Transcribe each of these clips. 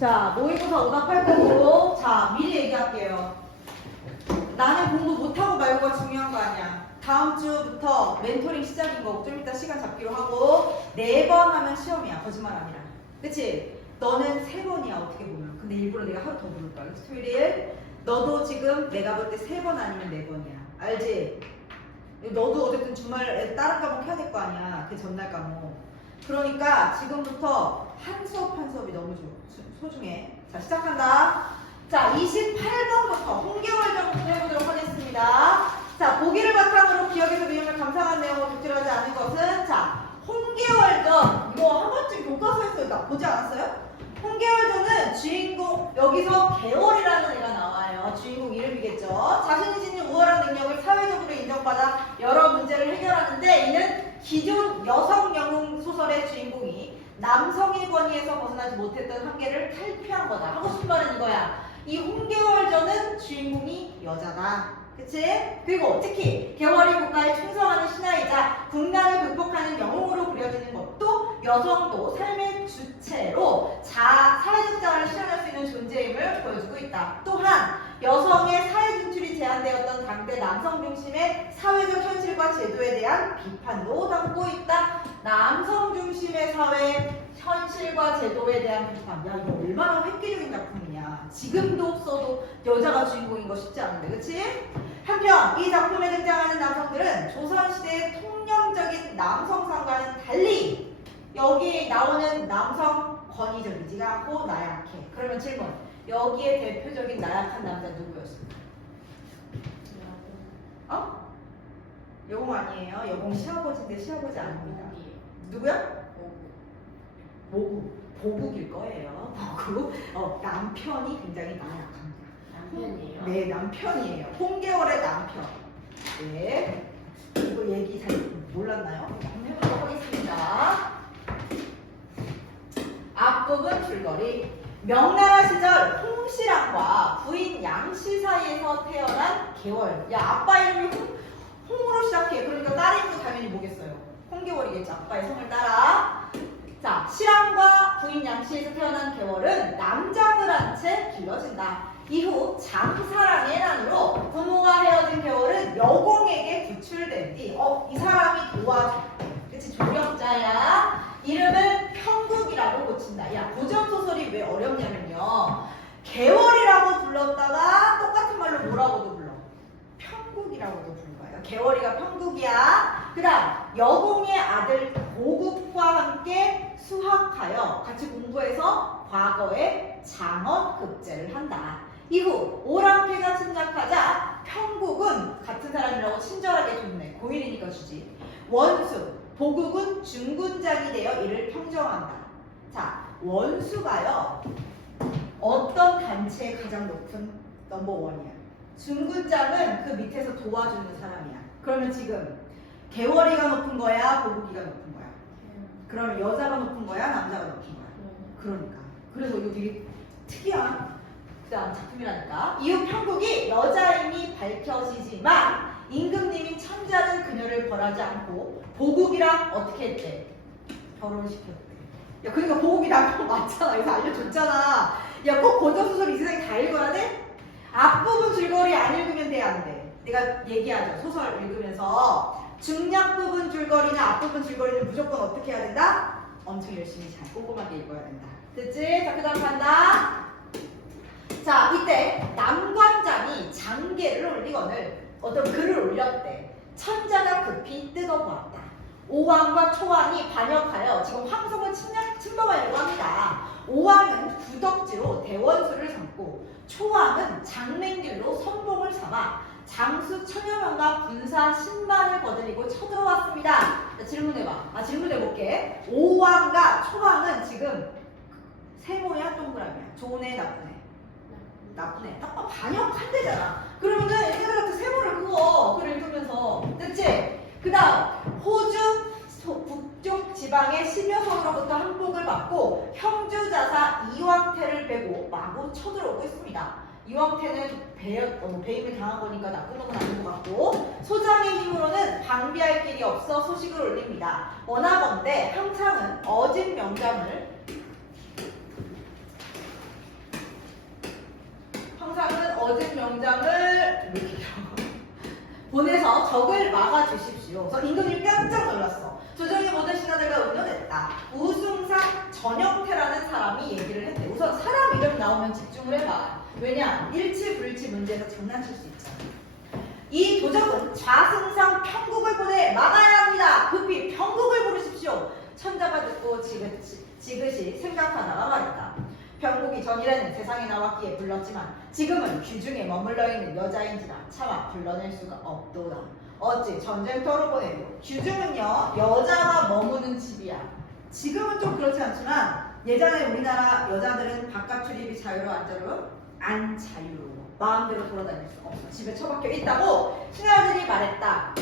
자, 모의고사 오답할 거고, 자, 미리 얘기할게요. 나는 공부 못하고 말고가 중요한 거 아니야. 다음 주부터 멘토링 시작인 거고, 좀 이따 시간 잡기로 하고, 4번 하면 시험이야. 거짓말 아니라. 그치? 너는 3번이야, 어떻게 보면. 근데 일부러 내가 하루 더 부를 거야. 그치? 토요일. 너도 지금 내가 볼 때 3번 아니면 4번이야. 알지? 너도 어쨌든 주말에 다른 과목 해야 될 거 아니야. 그 전날 과목. 그러니까 지금부터 한 수업 한 수업이 너무 소중해. 자, 시작한다. 자, 28번부터 홍계월전부터 해보도록 하겠습니다. 자, 보기를 바탕으로 기억에서 내용을 감상한 내용을 독출하지 않은 것은, 자, 홍계월전. 이거 한 번쯤 교과서에서 나 보지 않았어요? 홍계월전은 주인공, 여기서 계월이라는 애가 나와요. 주인공 이름이겠죠. 자신이 지닌 우월한 능력을 사회적으로 인정받아 여러 문제를 해결하는데, 이는 기존 여성 영웅 소설의 주인공이 남성의 권위에서 벗어나지 못했던 한계를 탈피한 거다. 하고 싶은 말은 이거야. 이 홍계월전은 주인공이 여자다. 그치? 그리고 특히 계월이 국가에 충성하는 신하이자 국난을 극복하는 영웅으로 그려지는 것도 여성도 삶의 주체로 사회적 자아를 실현할 수 있는 존재임을 보여주고 있다. 또한 여성의 사회 진출이 제한되었던 당대 남성 중심의 사회적 현실과 제도에 대한 비판도 담고 있다. 남성 중심의 사회 현실과 제도에 대한 비판. 야, 이거 얼마나 획기적인 작품이냐. 지금도 써도 여자가 주인공인 거 쉽지 않은데, 그치? 한편 이 작품에 등장하는 남성들은 조선시대의 통념적인 남성상과는 달리 여기 나오는 남성 권위적이지가 않고 나약해. 그러면 질문. 여기에 대표적인 나약한 남자 누구였습니까? 어? 여공 아니에요. 여공 시아버지인데 시아버지 아닙니다. 누구야? 보국일 거예요. 보국. 남편이 굉장히 나약합니다. 남편이에요? 네, 남편이에요. 홍계월의 남편. 네. 이거 얘기 잘 몰랐나요? 한번 해보도록 하겠습니다. 앞부분 줄거리. 명나라 시절 홍실왕과 부인 양씨 사이에서 태어난 계월. 야, 아빠 이름이 홍으로 시작해. 그러니까 딸 이름도 당연히 뭐겠어요? 홍계월이겠죠. 아빠의 성을 따라. 자, 실왕과 부인 양씨에서 태어난 계월은 남장을 한 채 길러진다. 이후 장사랑의 난으로 부모와 헤어진 계월은 여공에게 구출된 뒤 이 사람이 도와줬대. 그치? 조력자야. 이름을 평국이라고 고친다. 야, 고전소설이 왜 어렵냐면요, 계월이라고 불렀다가 똑같은 말로 뭐라고도 불러? 평국이라고도 불러요. 계월이가 평국이야. 그 다음 여공의 아들 보국과 함께 수학하여 같이 공부해서 과거에 장언급제를 한다. 이후 오랑캐가 침략하자 평국은 같은 사람이라고 친절하게 줬네. 고일이니까 주지. 원수 보국은 중군장이 되어 이를 평정한다. 자, 원수가요, 어떤 단체의 가장 높은 넘버원이야. 중군장은 그 밑에서 도와주는 사람이야. 그러면 지금 계월이가 높은 거야, 보국이가 높은 거야? 그러면 여자가 높은 거야, 남자가 높은 거야? 그러니까. 그래서 이거 되게 특이한 작품이라니까. 이후 평국이 여자임이 밝혀지지만 임금님이 천자는 그녀를 벌하지 않고 보국이랑 어떻게 했대? 결혼시켰대. 야, 그러니까 보국이 남편 맞잖아. 여기서 알려줬잖아. 야, 꼭 고전소설 이 세상에 다 읽어야 돼? 앞부분 줄거리 안 읽으면 돼, 안 돼? 내가 얘기하죠. 소설 읽으면서 중략 부분 줄거리나 앞부분 줄거리는 무조건 어떻게 해야 된다? 엄청 열심히 잘 꼼꼼하게 읽어야 된다. 됐지? 자, 그 다음 간다. 자, 이때 남관장이 장계를 올리거늘 어떤 글을 올렸대. 천자가 급히 뜯어보았다. 오왕과 초왕이 반역하여 지금 황성을 침범하려고 합니다. 오왕은 구덕지로 대원수를 삼고 초왕은 장맹길로 선봉을 삼아 장수 천여 명과 군사 10만을 거느리고 쳐들어왔습니다. 자, 질문해봐. 질문해볼게. 오왕과 초왕은 지금 세모야 동그라미야? 좋은 애 나쁜 애? 나쁜 애. 딱 반역한대잖아. 그러면은 얘네들한테 세모를 그어. 그걸 읽으면서. 됐지? 그 다음 호주 북쪽 지방의 10여 성으로부터 항복을 받고 형주자사 이왕태를 베고 마구 쳐들어오고 있습니다. 이왕태는 배임을 당한 거니까 나쁜 놈은 아닌 것 같고, 소장의 힘으로는 방비할 길이 없어 소식을 올립니다. 원하건대 항창은 어진 명장을 얻은 명장을 이렇게 보내서 적을 막아주십시오. 그래서 임금님이 깜짝 놀랐어. 조정의 모든 신하들과 의논했다. 우승상 전영태라는 사람이 얘기를 했대. 우선 사람 이름 나오면 집중을 해봐. 왜냐? 일치불일치 문제에서 장난칠 수 있잖아. 이 도적은 좌승상 평국을 보내 막아야 합니다. 급히 평국을 부르십시오. 천자가 듣고 지그시 생각하다가 말했다. 평국이 전일에는 세상에 나왔기에 불렀지만 지금은 귀중에 머물러 있는 여자인지라 차마 불러낼 수가 없도다. 어찌 전쟁터로 보내도 귀중은요 여자가 머무는 집이야. 지금은 좀 그렇지 않지만 예전에 우리나라 여자들은 바깥 출입이 안 자유로워. 마음대로 돌아다닐 수 없어. 집에 처박혀 있다고 신하들이 말했다.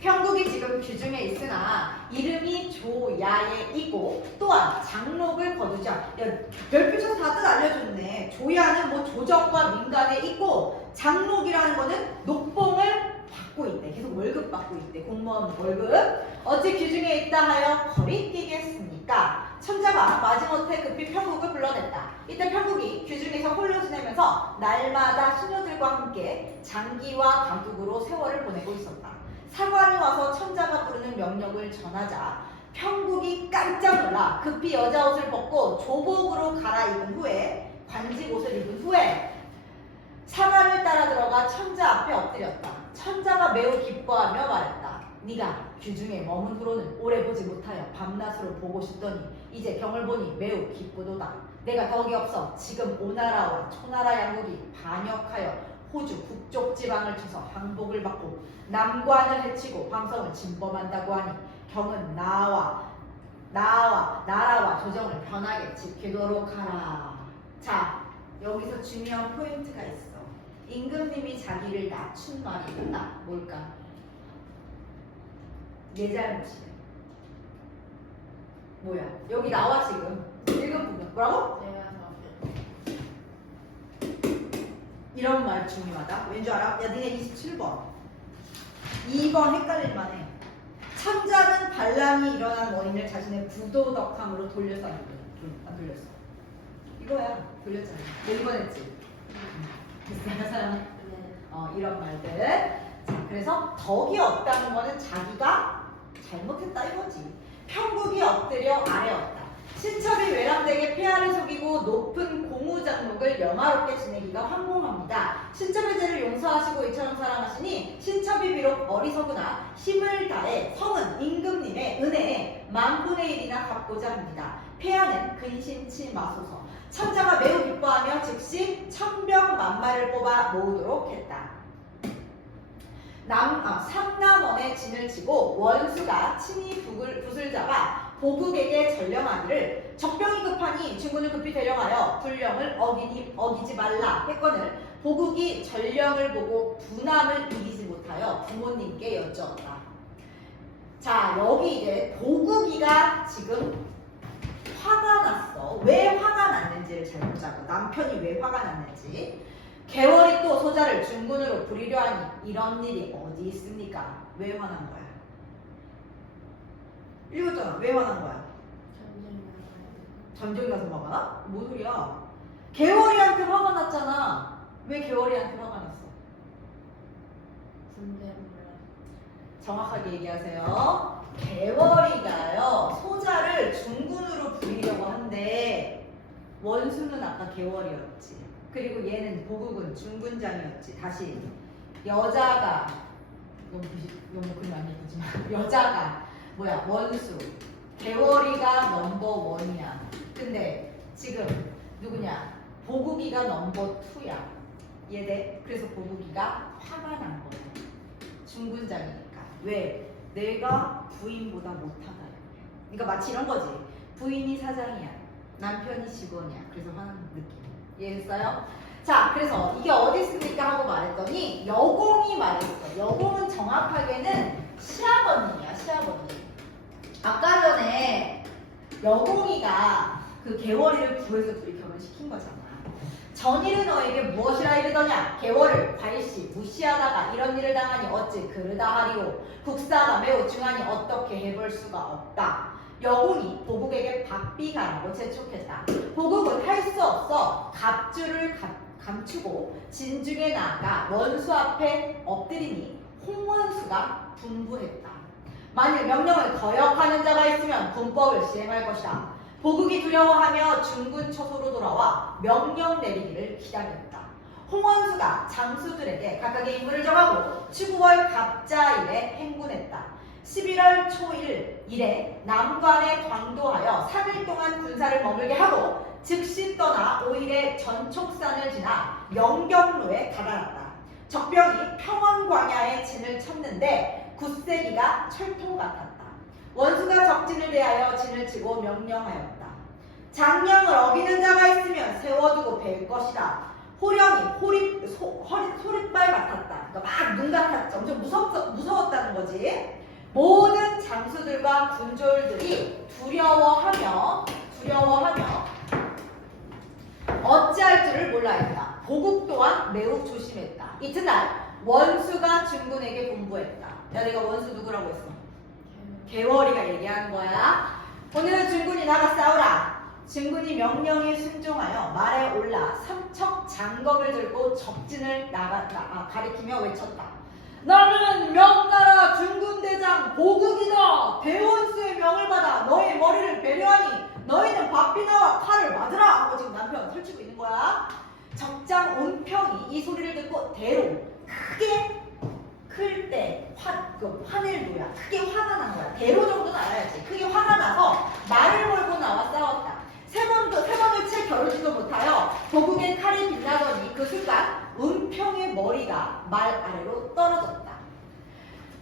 평국이 지금 귀중에 있으나 이름이 조야예이고 또한 장록을 거두자. 야, 별표에서 다들 알려줬네. 조야는 뭐 조정과 민간에 있고 장록이라는 거는 녹봉을 받고 있대. 계속 월급 받고 있대. 공무원 월급. 어찌 귀중에 있다 하여 거리뛰겠습니까? 천자가 마지못해 급히 평국을 불러냈다. 이때 평국이 귀중에서 홀로 지내면서 날마다 수녀들과 함께 장기와 가국으로 세월을 보내고 있었다. 사관이 와서 천자가 부르는 명령을 전하자 평국이 깜짝 놀라 급히 여자 옷을 벗고 조복으로 갈아입은 후에 관직 옷을 입은 후에 사관을 따라 들어가 천자 앞에 엎드렸다. 천자가 매우 기뻐하며 말했다. 네가 귀중에 머문 후로는 오래 보지 못하여 밤낮으로 보고 싶더니 이제 경을 보니 매우 기쁘도다. 내가 덕이 없어 지금 오나라와 초나라 양국이 반역하여 호주 북쪽 지방을 쳐서 항복을 받고 남관을 해치고 황성을 침범한다고 하니 경은 나라와 조정을 편하게 지키도록 하라. 자, 여기서 중요한 포인트가 있어. 임금님이 자기를 낮춘 말이 있다. 뭘까? 내 잘못이야. 뭐야? 여기 나와 지금. 읽은 부분. 뭐라고? 이런 말 중요하다. 왠지 알아? 야, 니네 27번. 2번 헷갈릴만해. 천자는 반란이 일어난 원인을 자신의 부도덕함으로 돌려서 안 돌렸어. 이거야. 돌렸잖아. 너 2번 했지? 됐어요? 이런 말들. 자, 그래서 덕이 없다는 거는 자기가 잘못했다 이거지. 평국이 엎드려 아래였다. 신첩이 외람되게 폐하를 속이고 높은 공우장록을 영화롭게 지내기가 황공합니다. 신첩의 죄를 용서하시고 이처럼 사랑하시니 신첩이 비록 어리석으나 힘을 다해 성은 임금님의 은혜에 만분의 1이나 갚고자 합니다. 폐하는 근심치 마소서. 천자가 매우 기뻐하며 즉시 천병만마를 뽑아 모으도록 했다. 삼남원의 진을 치고 원수가 친히 붓을 잡아 보국에게 전령하기를 적병이 급하니 중군을 급히 데려가여 불령을 어기지 말라 했거늘 보국이 전령을 보고 분함을 이기지 못하여 부모님께 여쭈었다. 자, 여기 이제 보국이가 지금 화가 났어. 왜 화가 났는지를 잘 보자고. 남편이 왜 화가 났는지. 개월이 또 소자를 중군으로 부리려 하니 이런 일이 어디 있습니까? 왜 화난 거야? 읽었잖아. 왜 화난 거야? 전쟁 가서 화가 나? 뭔 소리야? 개월이한테 화가 났잖아. 왜 개월이한테 화가 났어? 정확하게 얘기하세요. 개월이가요 소자를 중군으로 부리려고 한데 원수는 아까 개월이었지. 그리고 얘는 보국은 중군장이었지. 다시 여자가 너무 그림 안 예쁘지만 여자가 뭐야 원수 개월이가 넘버 1이야. 근데 지금 누구냐 보국이가 넘버 2야. 얘네 그래서 보국이가 화가 난 거야. 중군장이니까. 왜? 내가 부인보다 못하다. 그러니까 마치 이런 거지. 부인이 사장이야. 남편이 직원이야. 그래서 화나는 느낌. 이해했어요? 자, 그래서 이게 어디 있습니까? 하고 말했더니 여공이 말했어. 여공은 정확하게는 시아버님이야. 시아버님. 아까 전에 여공이가 그 개월이를 구해서 둘이 결혼시킨 거잖아. 전일은 너에게 무엇이라 이르더냐? 개월을 과일시 무시하다가 이런 일을 당하니 어찌 그르다 하리오. 국사가 매우 중하니 어떻게 해볼 수가 없다. 여공이 보국에게 박비가라고 재촉했다. 보국은 할 수 없어 갑주를 감추고 진중에 나아가 원수 앞에 엎드리니 홍원수가 분부했다. 만일 명령을 거역하는 자가 있으면 군법을 시행할 것이다. 보국이 두려워하며 중군 처소로 돌아와 명령 내리기를 기다렸다. 홍원수가 장수들에게 각각의 임무를 정하고 추구월 갑자일에 행군했다. 11월 초일 이래 남관에 광도하여 3일 동안 군사를 머물게 하고 즉시 떠나 5일에 전촉산을 지나 영경로에 다다랐다. 적병이 평원광야에 진을 쳤는데 굳세기가 철통 같았다. 원수가 적진을 대하여 진을 치고 명령하였다. 장령을 어기는 자가 있으면 세워두고 뵐 것이다. 호령이 소릿발 같았다. 그러니까 막 눈 같았죠. 엄청 무서웠다는 거지. 모든 장수들과 군졸들이 두려워하며 어찌할 줄을 몰라 했다. 보국 또한 매우 조심했다. 이튿날 원수가 중군에게 분부했다. 야, 내가 원수 누구라고 했어? 개월이가 얘기하는 거야. 오늘은 중군이 나가 싸우라. 중군이 명령에 순종하여 말에 올라 삼척 장검을 들고 적진을 나갔다. 가리키며 외쳤다. 나는 명나라 중군대장 보국이다. 대원수의 명을 받아 너의 머리를 배려하니 너희는 밥비나와 칼을 맞으라 하고 지금 남편 설치고 있는 거야. 적장 온평이 이 소리를 듣고 대로 크게 클 때 화낼 노야. 크게 화가 난 거야. 대로 정도는 알아야지. 크게 화가 나서 말을 몰고 나와 싸웠다. 세 번을 채 겨루지도 못하여 보국의 칼이 빛나더니 그 순간 은평의 머리가 말 아래로 떨어졌다.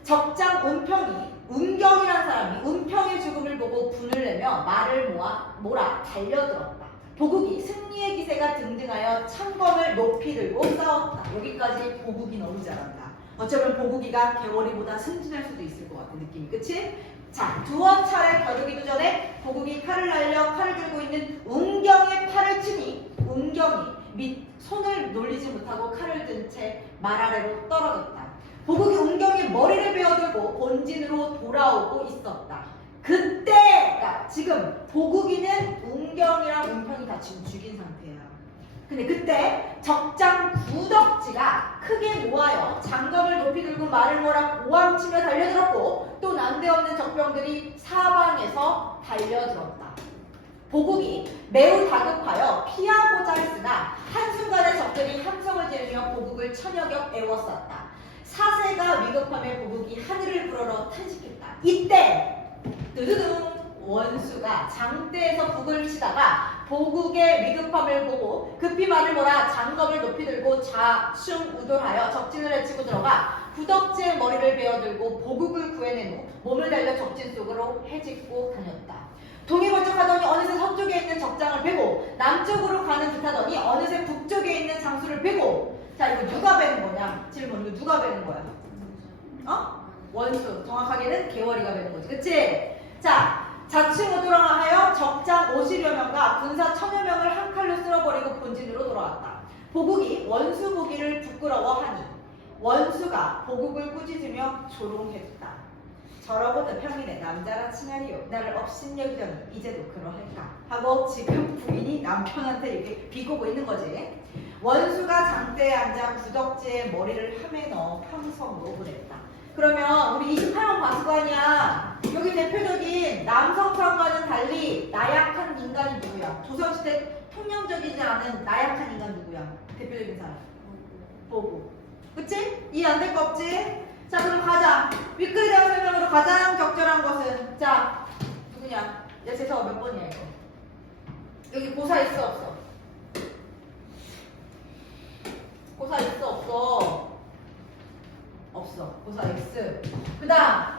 적장 은평이 은경이라는 사람이 은평의 죽음을 보고 분을 내며 말을 몰아 달려들었다. 보국이 승리의 기세가 등등하여 창검을 높이 들고 싸웠다. 여기까지 보국이 너무 잘한다. 어쩌면 보국이가 개월이보다 승진할 수도 있을 것 같은 느낌이, 그치? 자, 두어 차례 겨루기도 전에 보국이 칼을 날려 칼을 들고 있는 은경의 팔을 치니 은경이 손을 놀리지 못하고 칼을 든 채 말 아래로 떨어졌다. 보국이 은경의 머리를 베어들고 본진으로 돌아오고 있었다. 그러니까 지금 보국이는 은경이랑 은평이 다 지금 죽인 상태야. 근데 그때 적장 구덕지가 크게 모아여 장검을 높이 들고 말을 몰아 고함치며 달려들었고 또 난데없는 적병들이 사방에서 달려들었다. 보국이 매우 다급하여 피하고자 했으나 한순간에 적들이 함성을 지르며 보국을 천여격 애워쌌다. 사세가 위급함에 보국이 하늘을 불어러 탄식했다. 이때 두두둥 원수가 장대에서 북을 치다가 보국의 위급함을 보고 급히 말을 몰아 장검을 높이 들고 좌충우돌하여 적진을 헤치고 들어가 구덕지의 머리를 베어들고 보국을 구해낸 후 몸을 달려 적진 속으로 헤집고 다녔다. 동이 번쩍하더니 어느새 서쪽에 있는 적장을 베고 남쪽으로 가는 듯하더니 어느새 북쪽에 있는 장수를 베고. 자, 이거 누가 베는 거냐? 질문. 이거 누가 베는 거야? 원수. 정확하게는 개월이가 베는 거지. 그치? 자, 좌충우돌하여 적장 50여 명과 군사 1000여 명을 한 칼로 쓸어버리고 본진으로 돌아왔다. 보국이 원수 보기를 부끄러워하니 원수가 보국을 꾸짖으며 조롱했다. 저러고도 평인의 남자라 칭하리요. 나를 업신여기더니 이제도 그러할까 하고 지금 부인이 남편한테 이렇게 비꼬고 있는 거지. 원수가 장대에 앉아 구덕지에 머리를 함에 넣어 평성으로 보냈다. 그러면 우리 28번 봤을 거 아니야. 여기 대표적인 남성상과는 달리 나약한 인간이 누구야? 조선시대 통념적이지 않은 나약한 인간 누구야? 대표적인 사람. 보국. 그치? 이해 안 될 거 없지? 자, 그럼 가자. 윗글에 대한 설명으로 가장 적절한 것은, 자, 누구냐? 예세서 몇 번이야 이거? 여기 고사 있어 없어? 고사 있어 없어? 없어. 고사 X. 그 다음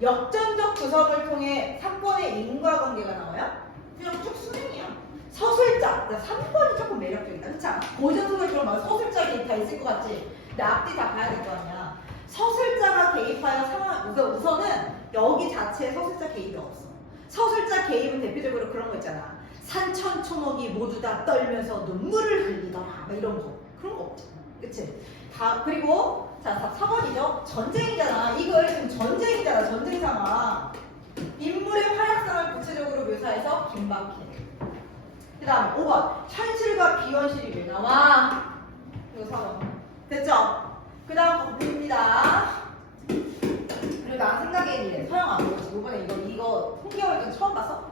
역전적 구석을 통해 3번의 인과관계가 나와요? 그냥 쭉 수능이야. 서술자. 3번이 조금 매력적이다. 그렇지 않아? 고전소설 그러면 서술자 다 있을 것 같지? 근데 앞뒤 다 봐야 될 거 아니야. 서술자가 개입하여 상황, 우선은 여기 자체에 서술자 개입이 없어. 서술자 개입은 대표적으로 그런 거 있잖아. 산천초목이 모두 다 떨면서 눈물을 흘리더라. 막 이런 거. 그런 거 없잖아. 그치? 다, 그리고, 자, 4번이죠. 전쟁이잖아. 이거 지금 전쟁이잖아. 전쟁 상황. 인물의 활약상을 구체적으로 묘사해서 긴박해. 그 다음 5번. 현실과 이원실이 왜 나와? 이거 4번. 됐죠? 그 다음 공부입니다. 그리고 난 생각에 이래. 서영 안 보고 이번에 이거 홍계월전 처음 봤어?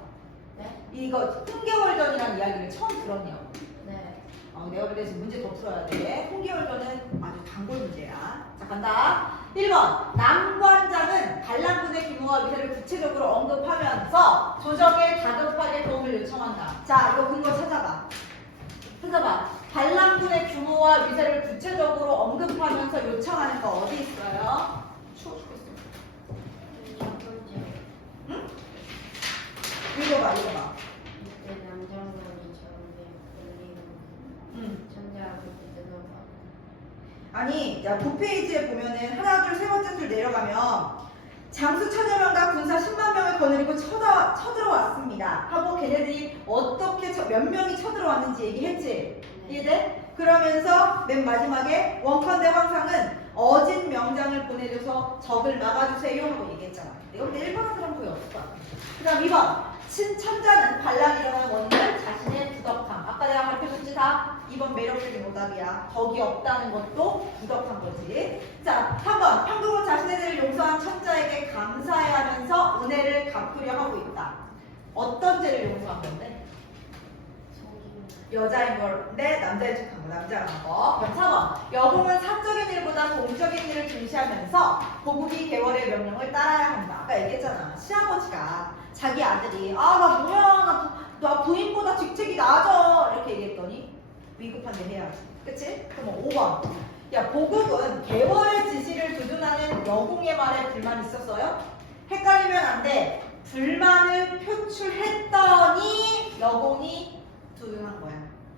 네? 이거 홍계월전이라는 이야기를 처음 들었냐고. 네. 내가 볼 때 지금 문제 더 풀어야 돼. 홍계월전은 아주 단골 문제야. 자, 간다. 1번. 남관장은 반란군의 규모와 위세를 구체적으로 언급하면서 조정에 다급하게 도움을 요청한다. 자, 이거 근거 찾아봐. 찾아봐. 반란군의 규모와 위세를 구체적으로 언급하면서 요청하는 거 어디 있어요? 추워 죽겠어. 첫 번째. 응? 읽어봐. 이때 남정관이 저에게 걸리는 응. 천자하고 뜯어봐. 아니, 야, 9페이지에 보면은 하나, 둘, 세 번째 줄 내려가면 장수 천여 명과 군사 10만 명을 거느리고 쳐들어왔습니다. 하고 걔네들이 어떻게 몇 명이 쳐들어왔는지 얘기했지. 이해돼? 그러면서 맨 마지막에 원컨대 황상은 어진 명장을 보내줘서 적을 막아주세요 하고 얘기했잖아. 내가 볼 때 1번은 그런 거의 없을 것 같아. 그 다음 2번. 신천자는 반란이 일어나는 원인은 자신의 부덕함. 아까 내가 가르쳐줬지 다? 2번 매력적인 오답이야. 덕이 없다는 것도 부덕한 거지. 자, 3번. 평동은 자신의 죄를 용서한 천자에게 감사해 하면서 은혜를 갚으려 하고 있다. 어떤 죄를 용서한 건데? 여자인 건데 남자인 척한 거, 남자가 한 거. 그럼 4번. 여공은 사적인 일보다 공적인 일을 중시하면서 고국이 개월의 명령을 따라야 한다. 아까 얘기했잖아. 시아버지가 자기 아들이 나 뭐야 나 부인보다 직책이 낮아 이렇게 얘기했더니 위급한데 해야지. 그치? 그럼 5번. 야, 보국은 개월의 지시를 두둔하는 여공의 말에 불만이 있었어요? 헷갈리면 안 돼. 불만을 표출했더니 여공이 두둔한 거야.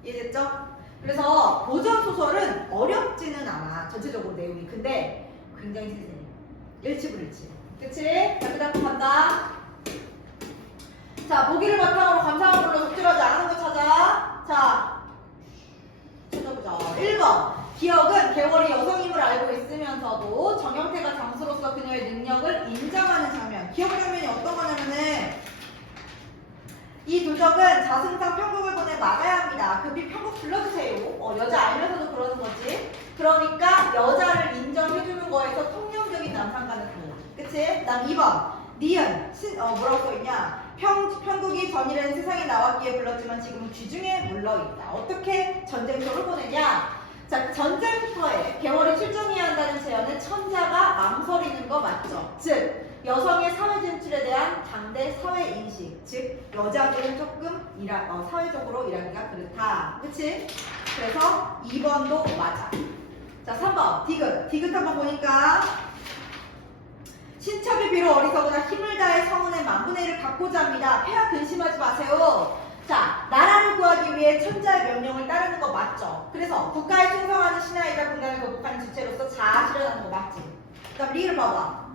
이해됐죠? 그래서 고전 소설은 어렵지는 않아. 전체적으로 내용이. 근데 굉장히 세세해. 일치불일치. 그치? 자, 그 다음 간다. 자, 보기를 바탕으로 감상을 불러 적절하지 않은 거 찾아. 자, 찾아보자. 1번. 기억은 개월이 여성임을 알고 있으면서도 정영태가 장수로서 그녀의 능력을 인정하는 장면. 기억 장면이 어떤 거냐면은 이 도적은 자승상 편국을 보내 막아야 합니다. 급히 편국 불러주세요. 여자 알면서도 그러는 거지. 그러니까 여자를 인정해주는 거에서 통념적인 남상과는 달라. 그치? 그 다음 2번. 니은. 뭐라고 써있냐. 편국이 전일에는 세상에 나왔기에 불렀지만 지금은 귀중에 물러있다. 어떻게 전쟁터를 보내냐? 자, 전쟁터에 개월이 출정해야 한다는 제언은 천자가 망설이는 거 맞죠? 즉, 여성의 사회 진출에 대한 당대 사회 인식, 즉 여자들은 조금 사회적으로 일하기가 그렇다. 그치? 그래서 2번도 맞아. 자, 3번 디귿 한번 보니까 신첩이 비록 어리석으나 힘을 다해 성운의 만분의 1을 갖고자 합니다. 폐하 근심하지 마세요. 자, 나라를 구하기 위해 천자의 명령을 따르는 거 맞죠? 그래서 국가에 충성하는 신하이자 군단을 거듭하는 주체로서 자아 실현하는 거 맞지? 그 다음 리를 봐봐.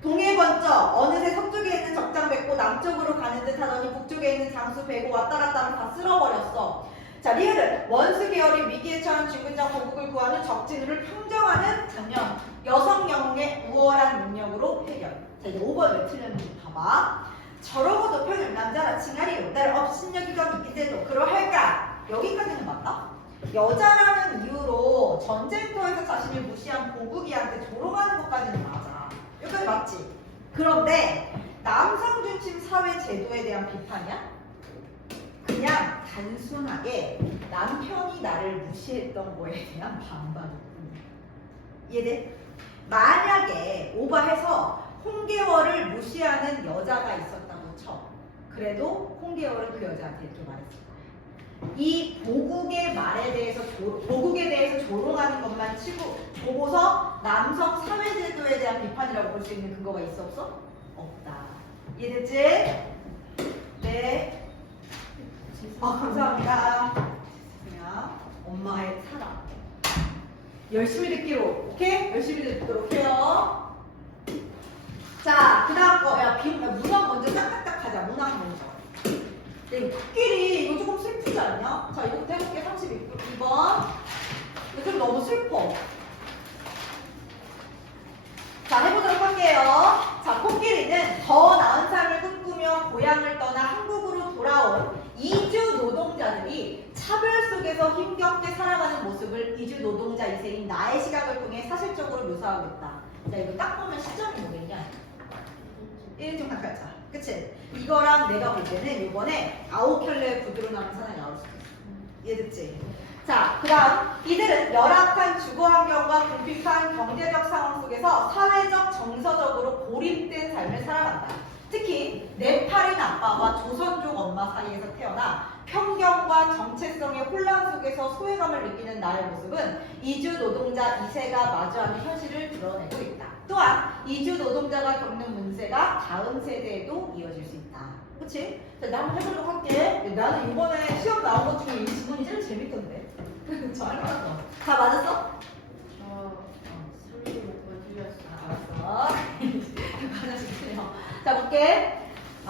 동해 번쩍 어느새 서쪽에 있는 적장 뱉고 남쪽으로 가는 듯 하더니 북쪽에 있는 장수 베고 왔다 갔다 하면 다 쓸어버렸어. 자, 리을은 원수 계열이 위기에 처한 중근장 고국을 구하는 적진우를 평정하는 장면. 여성 영웅의 우월한 능력으로 해결. 자, 이제 5번 왜 틀렸는지 봐봐. 저러고도 표현 남자라 칭하리요. 나를 업신여기건 이때도 그러할까? 여기까지는 맞다. 여자라는 이유로 전쟁터에서 자신을 무시한 고국이한테 조롱하는 것까지는 맞아. 여기까지 맞지? 그런데 남성 중심 사회 제도에 대한 비판이야? 그냥 단순하게 남편이 나를 무시했던 거에 대한 반발이고. 이해돼? 만약에 오바해서 홍계월을 무시하는 여자가 있었다고 쳐. 그래도 홍계월은 그 여자한테 이렇게 말했을 거야. 이 보국의 말에 대해서 보국에 대해서 조롱하는 것만 치고 보고서 남성 사회제도에 대한 비판이라고 볼 수 있는 근거가 있어 없어? 없다. 이해됐지? 네. 감사합니다. 그냥 엄마의 사랑. 열심히 듣기로. 오케이? 열심히 듣도록 해요. 자, 그 다음 거. 문항 먼저 딱딱딱 하자. 문항 먼저. 네, 코끼리 이거 조금 슬프지 않냐? 자, 이거부터 해볼게. 32번. 이거 좀 너무 슬퍼. 자, 해보도록 할게요. 자, 코끼리는 더 나은 삶을 꿈꾸며 고향을 떠나 한국으로 돌아온 이주 노동자들이 차별 속에서 속에서 힘겹게 살아가는 모습을 이주 노동자 2세인 나의 시각을 통해 사실적으로 묘사하고 있다. 자, 이거 딱 보면 시점이 뭐겠냐? 1중 한칼차. 그치? 이거랑 내가 볼 때는 이번에 아오켈레 구두로 나온 사람이 나올 수도 있어. 이해됐지? 자, 그 다음 이들은 열악한 주거 환경과 궁핍한 경제적 상황 속에서 사회적 정서적으로 고립된 삶을 살아간다. 특히 네팔인 아빠와 조선족 엄마 사이에서 태어나 편견과 정체성의 혼란 속에서 소외감을 느끼는 나의 모습은 이주 노동자 2세가 마주하는 현실을 드러내고 있다. 또한 이주 노동자가 겪는 문제가 다음 세대에도 이어질 수 있다. 그치? 자, 나 한번 해보도록 할게. 나는 이번에 시험 나온 것 중에 이 지문이 제일 재밌던데. 저 알았어. 다 맞았어? 저 36번 틀렸어. 알았어. 하나씩 해요. 자, 볼게.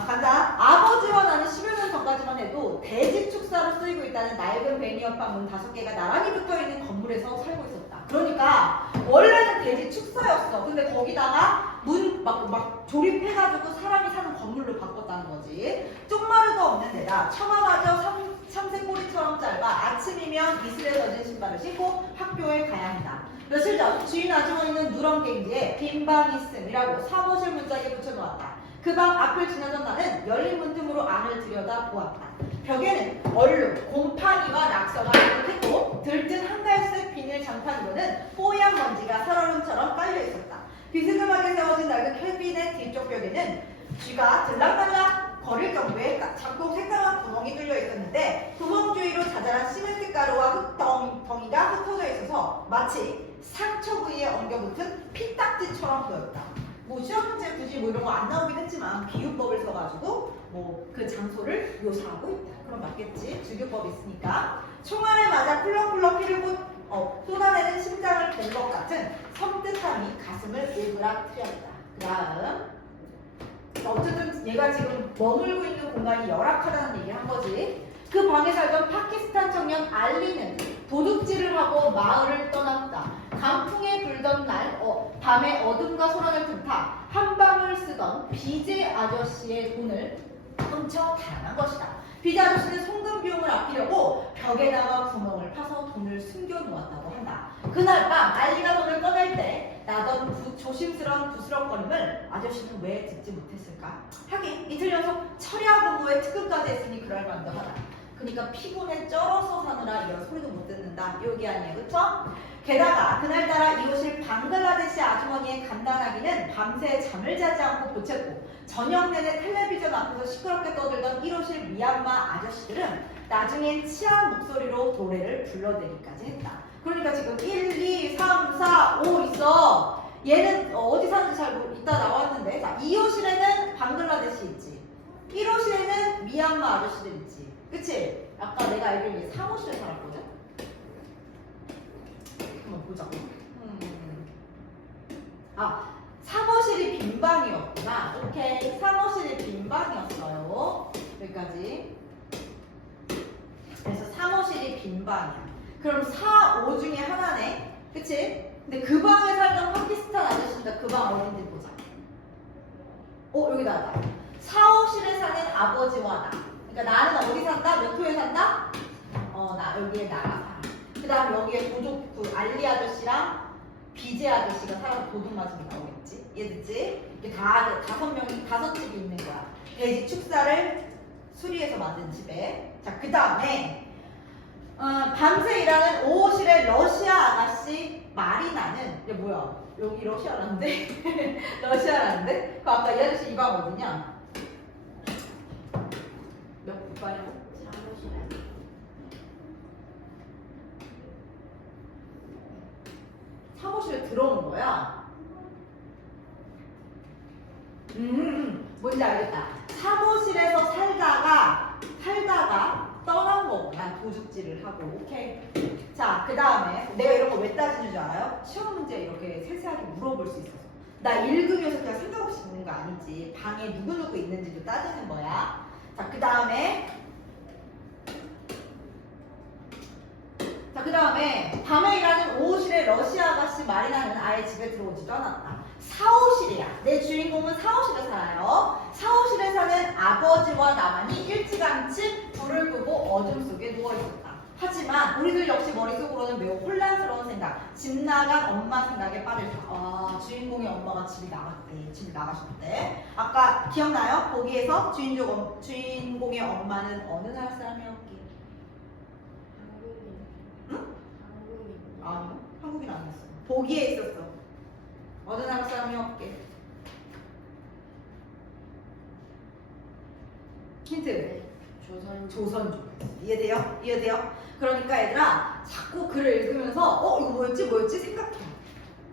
간다. 아버지와 나는 10여 년 전까지만 해도 대지 축사로 쓰이고 있다는 낡은 베니어판 문 5개가 나란히 붙어있는 건물에서 살고 있었다. 그러니까 원래는 대지 축사였어. 근데 거기다가 문 막 조립해가지고 사람이 사는 건물로 바꿨다는 거지. 쪽마루도 없는 데다 처마마저 참새 꼬리처럼 짧아 아침이면 이슬에 젖은 신발을 신고 학교에 가야 한다. 며칠 전 주인 아주머니는 누런 갱지에 빈 방 있음이라고 사무실 문짝에 붙여놓았다. 그 방 앞을 지나던 나는 열린 문틈으로 안을 들여다 보았다. 벽에는 얼룩, 곰팡이와 낙서가 가득했고 들뜬 한 갈색 비닐 장판으로는 뽀얀 먼지가 살얼음처럼 깔려 있었다. 비스듬하게 세워진 낡은 캐비넷 뒤쪽 벽에는 쥐가 들락날락 거릴 정도의 작고 색깔한 구멍이 뚫려 있었는데 구멍 주위로 자잘한 시멘트 가루와 흙덩이가 흩어져 있어서 마치 상처 부위에 엉겨붙은 피딱지처럼 보였다. 뭐 시험 문제 굳이 뭐 이런 거 안 나오긴 했지만 비유법을 써가지고 뭐 그 장소를 묘사하고 있다. 그럼 맞겠지? 주교법이 있으니까. 총알에 맞아 쿨럭쿨럭 피를 쏟아내는 심장을 본 것 같은 섬뜩함이 가슴을 일그락트렸다. 그 다음 어쨌든 얘가 지금 머물고 있는 공간이 열악하다는 얘기를 한 거지. 그 방에 살던 파키스탄 청년 알리는 도둑질을 하고 마을을 떠났다. 강풍에 불던 날 밤에 어둠과 소란을 틈타 한 방울 쓰던 비제 아저씨의 돈을 훔쳐 달아난 것이다. 비제 아저씨는 송금 비용을 아끼려고 벽에다가 구멍을 파서 돈을 숨겨놓았다고 한다. 그날 밤 알리가 돈을 꺼낼 때 나던 조심스러운 부스럭거림을 아저씨는 왜 듣지 못했을까? 하긴 이틀 연속 철야 근무에 특근까지 했으니 그럴 만도 하다. 그러니까 피곤에 쩔어서 사느라 이런 소리도 못 듣는다. 여기 아니에요. 그쵸? 게다가 그날따라 이웃일 방글라데시 아주머니의 간단하기는 밤새 잠을 자지 않고 보챘고 저녁 내내 텔레비전 앞에서 시끄럽게 떠들던 1호실 미얀마 아저씨들은 나중엔 치한 목소리로 노래를 불러대기까지 했다. 그러니까 지금 1, 2, 3, 4, 5 있어. 얘는 어디 사는지 잘 모르 이따 나왔는데 자, 2호실에는 방글라데시 있지. 1호실에는 미얀마 아저씨들 있지. 그치? 아까 내가 알기로 3호실에 살았거든? 한번 보자. 사무실이 빈방이었구나. 오케이. 사무실이 빈방이었어요. 여기까지. 그래서 사무실이 빈방이야. 그럼 4, 5 중에 하나네. 그치? 근데 그 방에 살던 파키스탄 아저씨인데 그 방 어딘지 보자. 여기 나다. 4호실에 사는 아버지와 나. 그러니까 나는 어디 산다? 몇 호에 산다? 나 여기에 나가 살아. 그 다음 여기에 도둑, 그 알리 아저씨랑 비제 아저씨가 살아서 도둑 맞으면 나오겠지? 이해됐지? 이렇게 다섯 집이 있는 거야. 돼지 축사를 수리해서 만든 집에. 자, 그 다음에 밤새 일하는 5호실의 러시아 아가씨 마리나는 이게 뭐야? 여기 러시아라는데? 러시아라는데? 그 아까 이 아저씨 이 방 어디냐? 몇 방이야? 사무실에. 사무실에 들어오는 거야? 뭔지 알겠다. 사무실에서 살다가 떠난 거구나. 도둑질을 하고. 오케이. 자, 그 다음에 내가 이런 거 왜 따지는 줄 알아요? 시험 문제 이렇게 세세하게 물어볼 수 있어서. 나 읽으면서 그냥 생각 없이 읽는 거 아니지. 방에 누구누구 있는지도 따지는 거야. 자, 그 다음에 밤에 일하는 5호실의 러시아 아가씨 마리나는 아예 집에 들어오지도 않았다. 4호실이야. 내 주인공은 4호실에 살아요. 4호실에 사는 아버지와 나만이 일찌감치 불을 끄고 어둠 속에 누워있었다. 하지만 우리들 역시 머릿속으로는 매우 혼란스러운 생각, 집 나간 엄마 생각에 빠질 수. 아, 주인공의 엄마가 집이 나갔대. 집을 나가셨대. 아까 기억나요? 거기에서 주인공의 엄마는 어느 나라 사람이었기? 한국인. 응? 한국인. 아니요, 한국인 아니었어. 보기에 있었어. 어느 나라 사람이었기? 힌트. 조선족. 이해돼요? 이해돼요? 그러니까 얘들아 자꾸 글을 읽으면서 이거 뭐였지 생각해.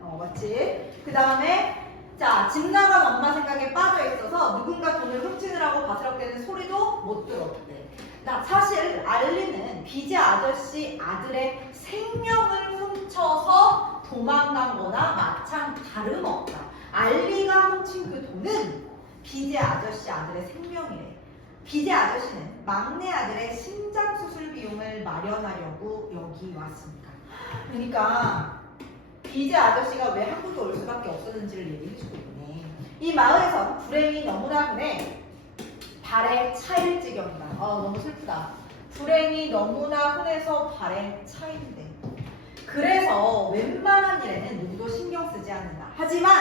맞지? 그 다음에 자, 집 나간 엄마 생각에 빠져 있어서 누군가 돈을 훔치느라고 바스락대는 소리도 못 들었대. 나 사실 알리는 비제 아저씨 아들의 생명을 훔쳐서 도망간 거나 마찬 다름없다. 알리가 훔친 그 돈은 비제 아저씨 아들의 생명이래. 비제 아저씨는 막내 아들의 심장 수술 비용을 마련하려고 여기 왔습니다. 그러니까 비제 아저씨가 왜 한국에 올 수밖에 없었는지를 얘기해주고 있네. 이 마을에선 불행이 너무나 흔해 발에 차일 지경이다. 너무 슬프다. 불행이 너무나 흔해서 발에 차인데. 그래서 웬만한 일에는 누구도 신경 쓰지 않는다. 하지만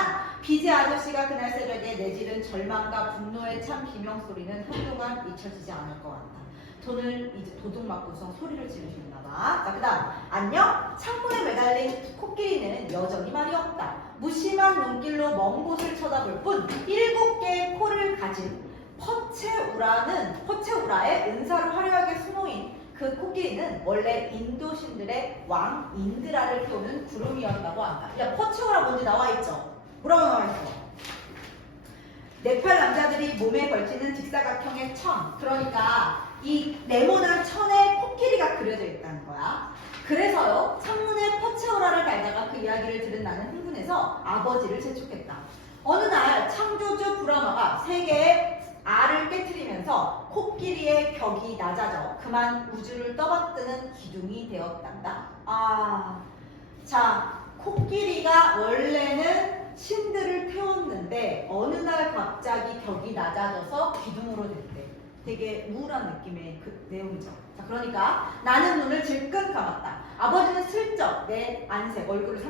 비제 아저씨가 그날 새벽에 내지른 절망과 분노에 찬 비명소리는 한동안 잊혀지지 않을 것 같다. 돈을 이제 도둑 맞고서 소리를 지르셨나 봐. 자, 그 다음 안녕? 창문에 매달린 코끼리는 여전히 말이 없다. 무심한 눈길로 먼 곳을 쳐다볼 뿐 7개의 코를 가진 퍼체우라의 은사로 화려하게 수놓인 그 코끼리는 원래 인도 신들의 왕 인드라를 태우는 구름이었다고 한다. 야, 퍼체우라 뭔지 나와있죠? 뭐라고 나와있어? 네팔 남자들이 몸에 걸치는 직사각형의 천, 그러니까 이 네모난 천에 코끼리가 그려져 있다는 거야. 그래서요, 창문에 퍼체오라를 달다가 그 이야기를 들은 나는 흥분해서 아버지를 재촉했다. 어느 날 창조주 브라마가 세계의 알을 깨트리면서 코끼리의 격이 낮아져 그만 우주를 떠받드는 기둥이 되었단다. 자, 코끼리가 원래는 신들을 태웠는데 어느 날 갑자기 격이 낮아져서 기둥으로 됐대. 되게 우울한 느낌의 그 내용이죠. 자, 그러니까 나는 눈을 질끈 감았다. 아버지는 슬쩍 내 안색, 얼굴을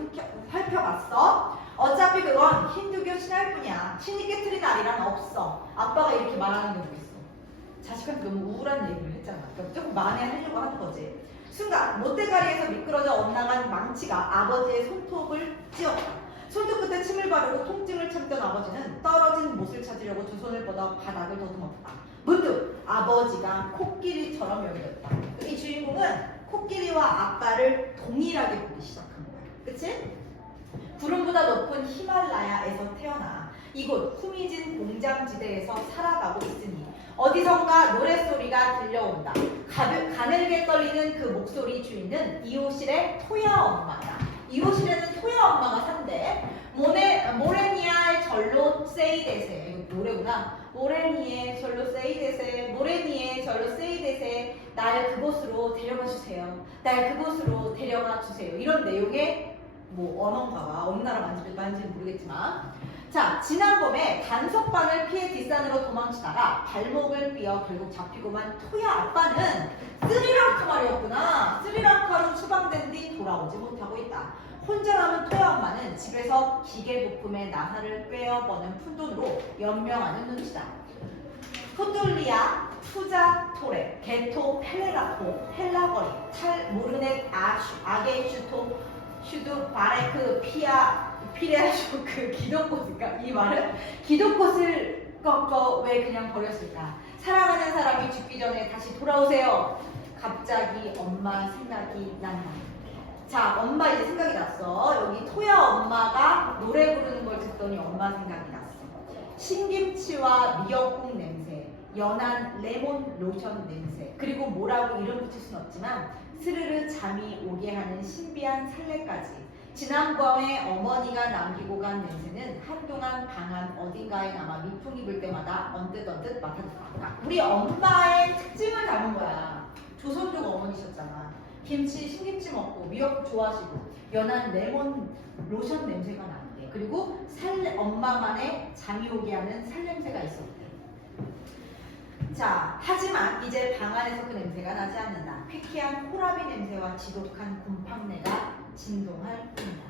살펴봤어. 어차피 그건 힌두교 신할뿐이야. 신이 깨트린 알이란 없어. 아빠가 이렇게 말하는 경우 있어. 자식한테 너무 우울한 얘기를 했잖아. 그러니까 조금 만회하려고 하는 거지. 순간 못대가리에서 미끄러져 엇나간 망치가 아버지의 손톱을 찧었다. 손톱 끝에 침을 바르고 통증을 참던 아버지는 떨어진 못을 찾으려고 두 손을 뻗어 바닥을 더듬었다. 문득 아버지가 코끼리처럼 여겨졌다. 이 주인공은 코끼리와 아빠를 동일하게 보기 시작한 거야. 그치? 구름보다 높은 히말라야에서 태어나 이곳 후미진 공장지대에서 살아가고 있으니 어디선가 노랫소리가 들려온다. 가늘게 떨리는 그 목소리 주인은 이호실의 토야 엄마다. 이호실에는 토야 엄마가 산대. 모레니아의 절로 세이데세. 이거 노래구나. 모레니에 절로 세이데세. 모레니에 절로 세이데세. 날 그곳으로 데려가 주세요. 날 그곳으로 데려가 주세요. 이런 내용의 언어인가 봐. 어느 나라 말인지는 모르겠지만. 자, 지난 봄에 단속반을 피해 뒷산으로 도망치다가 발목을 삐어 결국 잡히고만 토야 아빠는 스리랑카 말이었구나. 스리랑카로 추방된 뒤 돌아오지 못하고 있다. 혼자 남은 토야 엄마는 집에서 기계 부품의 나사를 꿰어버는 푼돈으로 연명하는 눈치다. 포톨리아, 푸자토레, 게토, 펠레라코, 펠라거리, 모르넷, 아게슈토, 슈두, 바레크, 피레아쇼크, 기독꽃일까? 이 말은 기독꽃을 꺾어 왜 그냥 버렸을까? 사랑하는 사람이 죽기 전에 다시 돌아오세요. 갑자기 엄마 생각이 난다. 자, 엄마 이제 생각이 났어. 여기 토야 엄마가 노래 부르는 걸 듣더니 엄마 생각이 났어. 신김치와 미역국 냄새, 연한 레몬 로션 냄새, 그리고 뭐라고 이름 붙일 순 없지만 스르르 잠이 오게 하는 신비한 살레까지. 지난밤에 어머니가 남기고 간 냄새는 한동안 방 안 어딘가에 남아 미풍이 불 때마다 언뜻 맡아들어왔다. 우리 엄마의 특징을 닮은 거야. 조선족 어머니셨잖아. 김치, 신김치 먹고 미역국 좋아하시고 연한 레몬 로션 냄새가 나는데, 그리고 엄마만의 잠이 오게 하는 살 냄새가 있었대. 자, 하지만 이제 방 안에서 그 냄새가 나지 않는다. 퀴퀴한 코라비 냄새와 지독한 곰팡내가 진동할 뿐이다.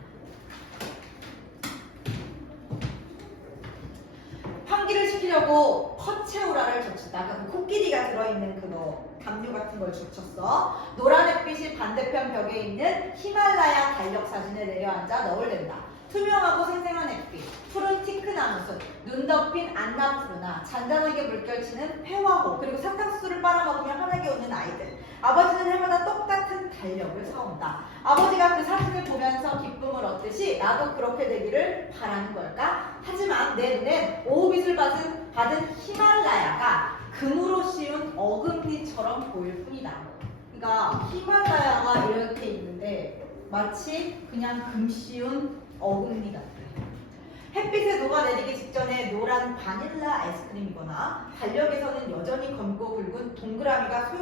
환기를 시키려고 퍼체우라를 젖혔다. 그러니까 그 코끼리가 들어있는 그거 담요 같은 걸 젖혔어. 노란 햇빛이 반대편 벽에 있는 히말라야 달력 사진에 내려앉아 너울댄다. 투명하고 생생한 햇빛, 푸른 티크나무숲, 눈 덮인 안나푸르나, 잔잔하게 물결치는 폐화호, 그리고 사탕수수를 빨아먹으며 환하게 웃는 아이들. 아버지는 해마다 똑같은 달력을 사온다. 아버지가 그 사진을 보면서 기쁨을 얻듯이 나도 그렇게 되기를 바라는 걸까? 하지만 내 눈엔 오빛을 받은 히말라야가 금으로 씌운 어금니처럼 보일 뿐이다. 그러니까 히말라야가 이렇게 있는데 마치 그냥 금 씌운 어금니 같아. 햇빛에 녹아내리기 직전에 노란 바닐라 아이스크림이거나 달력에서는 여전히 검고 굵은 동그라미가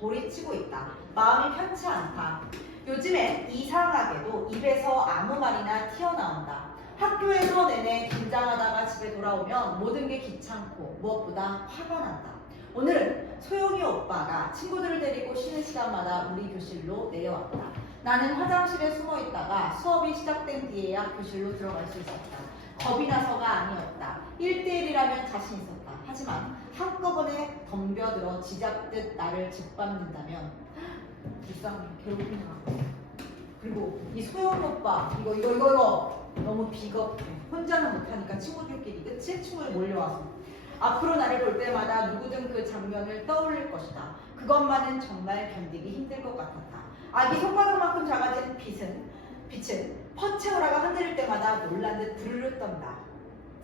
돌이치고 있다. 마음이 편치 않다. 요즘엔 이상하게도 입에서 아무 말이나 튀어나온다. 학교에서 내내 긴장하다가 집에 돌아오면 모든 게 귀찮고 무엇보다 화가 난다. 오늘은 소영이 오빠가 친구들을 데리고 쉬는 시간마다 우리 교실로 내려왔다. 나는 화장실에 숨어 있다가 수업이 시작된 뒤에야 교실로 들어갈 수 있었다. 겁이 나서가 아니었다. 1대1이라면 자신 있었다. 하지만 한꺼번에 덤벼들어 쥐잡듯 나를 짓밟는다면 불쌍해. 괴롭힘 하고. 그리고 이 소영 오빠 이거 너무 비겁해. 혼자는 못하니까 친구들끼리, 그치? 친구들 몰려와서 앞으로 나를 볼 때마다 누구든 그 장면을 떠올릴 것이다. 그것만은 정말 견디기 힘들 것 같았다. 아기 손바닥만큼 작아진 빛은 퍼체오라가 흔들릴 때마다 놀란 듯 부르르 떤다.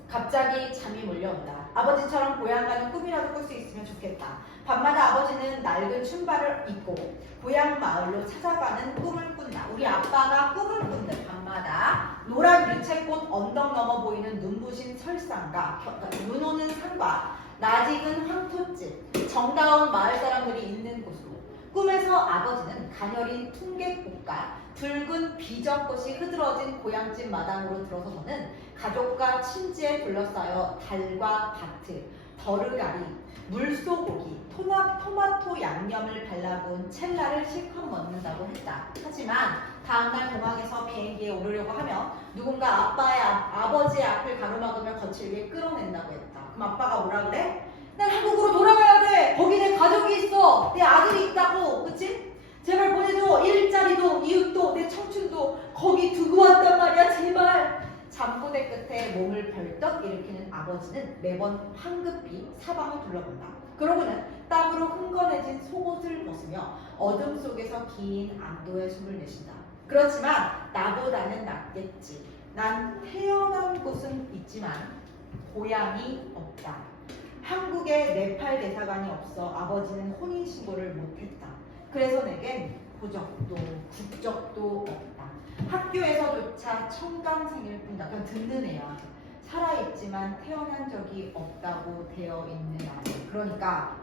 갑자기 잠이 몰려온다. 아버지처럼 고향 가는 꿈이라도 꿀 수 있으면 좋겠다. 밤마다 아버지는 낡은 신발을 입고 고향 마을로 찾아가는 꿈을 꾼다. 우리 아빠가 꿈을 꾼다. 밤마다 노란 유채꽃 언덕 넘어 보이는 눈부신 설산과 눈 오는 산과 낯익은 황토집, 정다운 마을 사람들이 있는 곳으로. 꿈에서 아버지는 가녀린 퉁객꽃과 붉은 비전꽃이 흐드러진 고향집 마당으로 들어서서는 가족과 친지에 둘러싸여 달과 바트, 더르가리, 물소고기, 토마토 양념을 발라본 첼라를 실컷 먹는다고 했다. 하지만 다음날 공항에서 비행기에 오르려고 하며 누군가 아버지의 앞을 가로막으며 거칠게 끌어낸다고 했다. 그럼 아빠가 뭐라 그래? 난 한국으로 돌아가야 돼. 거기 내 가족이 있어. 내 아들이 있다고. 그치? 제발 보내줘. 일자리도 이웃도 내 청춘도 거기 두고 왔단 말이야. 제발. 잠꼬대 끝에 몸을 벌떡 일으키는 아버지는 매번 황급히 사방을 둘러본다. 그러고는 땀으로 흥건해진 속옷을 벗으며 어둠 속에서 긴 안도의 숨을 내쉰다. 그렇지만 나보다는 낫겠지. 난 태어난 곳은 있지만 고향이 없다. 한국에 네팔 대사관이 없어 아버지는 혼인신고를 못했다. 그래서 내겐 고적도 국적도 없다. 학교에서조차 청강생일 뿐이다. 그냥 듣는 애야. 살아있지만 태어난 적이 없다고 되어 있는 아들. 그러니까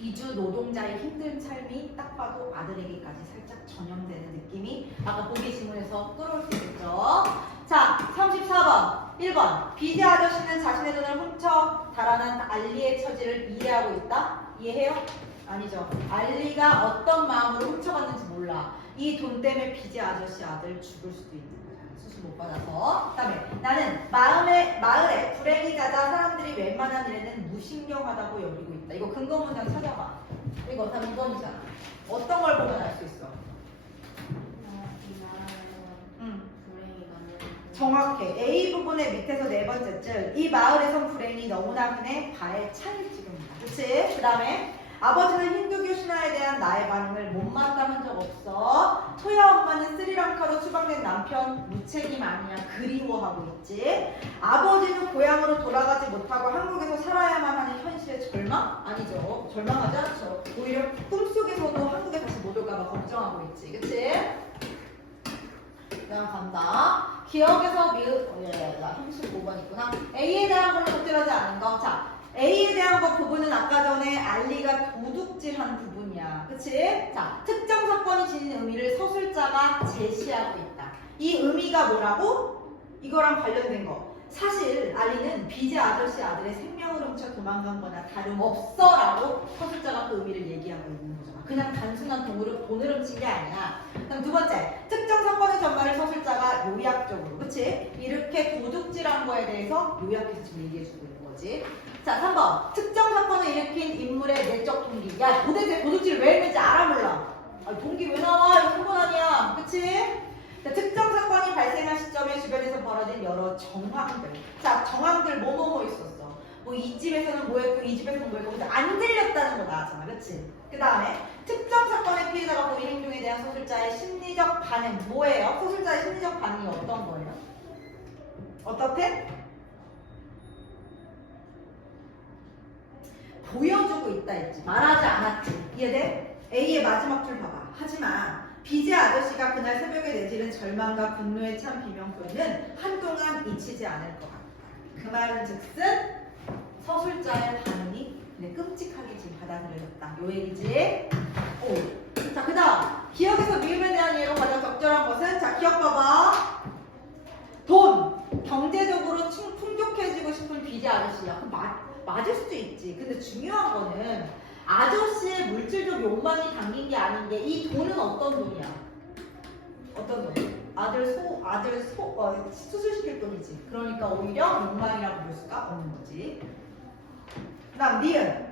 이주 노동자의 힘든 삶이 딱 봐도 아들에게까지 살짝 전염되는 느낌이 아까 보기 지문에서 끌어올 수 있겠죠. 자, 34번 1번 비디 아저씨는 자신의 돈을 훔쳐 달아난 알리의 처지를 이해하고 있다. 이해해요? 아니죠. 알리가 어떤 마음으로 훔쳐갔는지 몰라. 이 돈 때문에 비디 아저씨 아들 죽을 수도 있는 거야. 수술 못 받아서. 그 다음에 나는 마을에 불행이 잦아 사람들이 웬만한 일에는 무신경하다고 여기고 있다. 이거 근거 문장 찾아봐. 이거 다 2번이잖아. 어떤 걸 보면 알 수 있어? 정확해. A 부분의 밑에서 네 번째 줄. 이 마을에선 불행이 너무나 흔해 발에 차일 지경이다. 그치? 그 다음에 아버지는 힌두교 신화에 대한 나의 반응을 못마땅한 적 없어. 토야 엄마는 스리랑카로 추방된 남편 무책임 아니야. 그리워하고 있지. 아버지는 고향으로 돌아가지 못하고 한국에서 살아야만 하는 현실의 절망? 아니죠. 절망하지 않죠. 오히려 꿈속에서도 한국에 다시 못 올까봐 걱정하고 있지. 그치? 그냥 간다. 기억에서 나 35번 있구나. A에 대한 걸로 적절하지 않은 거. 자, A에 대한 거 부분은 아까 전에 알리가 도둑질한 부분이야. 그치? 자, 특정 사건이 지닌 의미를 서술자가 제시하고 있다. 이 의미가 뭐라고? 이거랑 관련된 거. 사실 알리는 비제 아저씨 아들의 생명을 훔쳐 도망간 거나 다름없어라고 서술자가 그 의미를 얘기하고 있는 거잖아. 그냥 단순한 돈을 훔친 게 아니야. 그다음 두 번째, 특정 사건의 전말을 서술자가 요약적으로, 그치? 이렇게 도둑질한 거에 대해서 요약해서 지금 얘기해주고 있는 거지. 자, 3번. 특정 사건을 일으킨 인물의 내적 동기. 야, 도대체 도둑질을 왜 했는지 알아 몰라? 아, 동기 왜 나와? 이거 사건 아니야. 그치? 자, 특정 사건이 발생한 시점에 주변에서 벌어진 여러 정황들. 자, 정황들 뭐뭐뭐 있었어. 뭐 이 집에서는 뭐 했고 이 집에서는 뭐 했고 근데 안 들렸다는 거 나왔잖아. 그치? 그 다음에 특정 사건의 피해자가 보인 행동에 대한 서술자의 심리적 반응 뭐예요? 서술자의 심리적 반응이 어떤 거예요? 어떻게? 보여주고 있다 했지. 말하지 않았지. 이해돼? A의 마지막 줄 봐봐. 하지만 비제 아저씨가 그날 새벽에 내지른 절망과 분노에 찬 비명소리는 한동안 잊히지 않을 것 같다. 그 말은 즉슨 서술자의 반응이 그래, 끔찍하게 지금 받아들여졌다. 요 얘기지? 오. 자, 그 다음 기억에서 미움에 대한 예로 가장 적절한 것은 자, 기억 봐봐. 돈. 경제적으로 풍족해지고 싶은 비제 아저씨야. 맞을 수도 있지. 근데 중요한 거는 아저씨의 물질적 욕망이 담긴 게 아닌 게 이 돈은 어떤 돈이야? 어떤 돈? 아들 수술시킬 돈이지. 그러니까 오히려 욕망이라고 볼 수가 없는 거지. 그 다음 니은.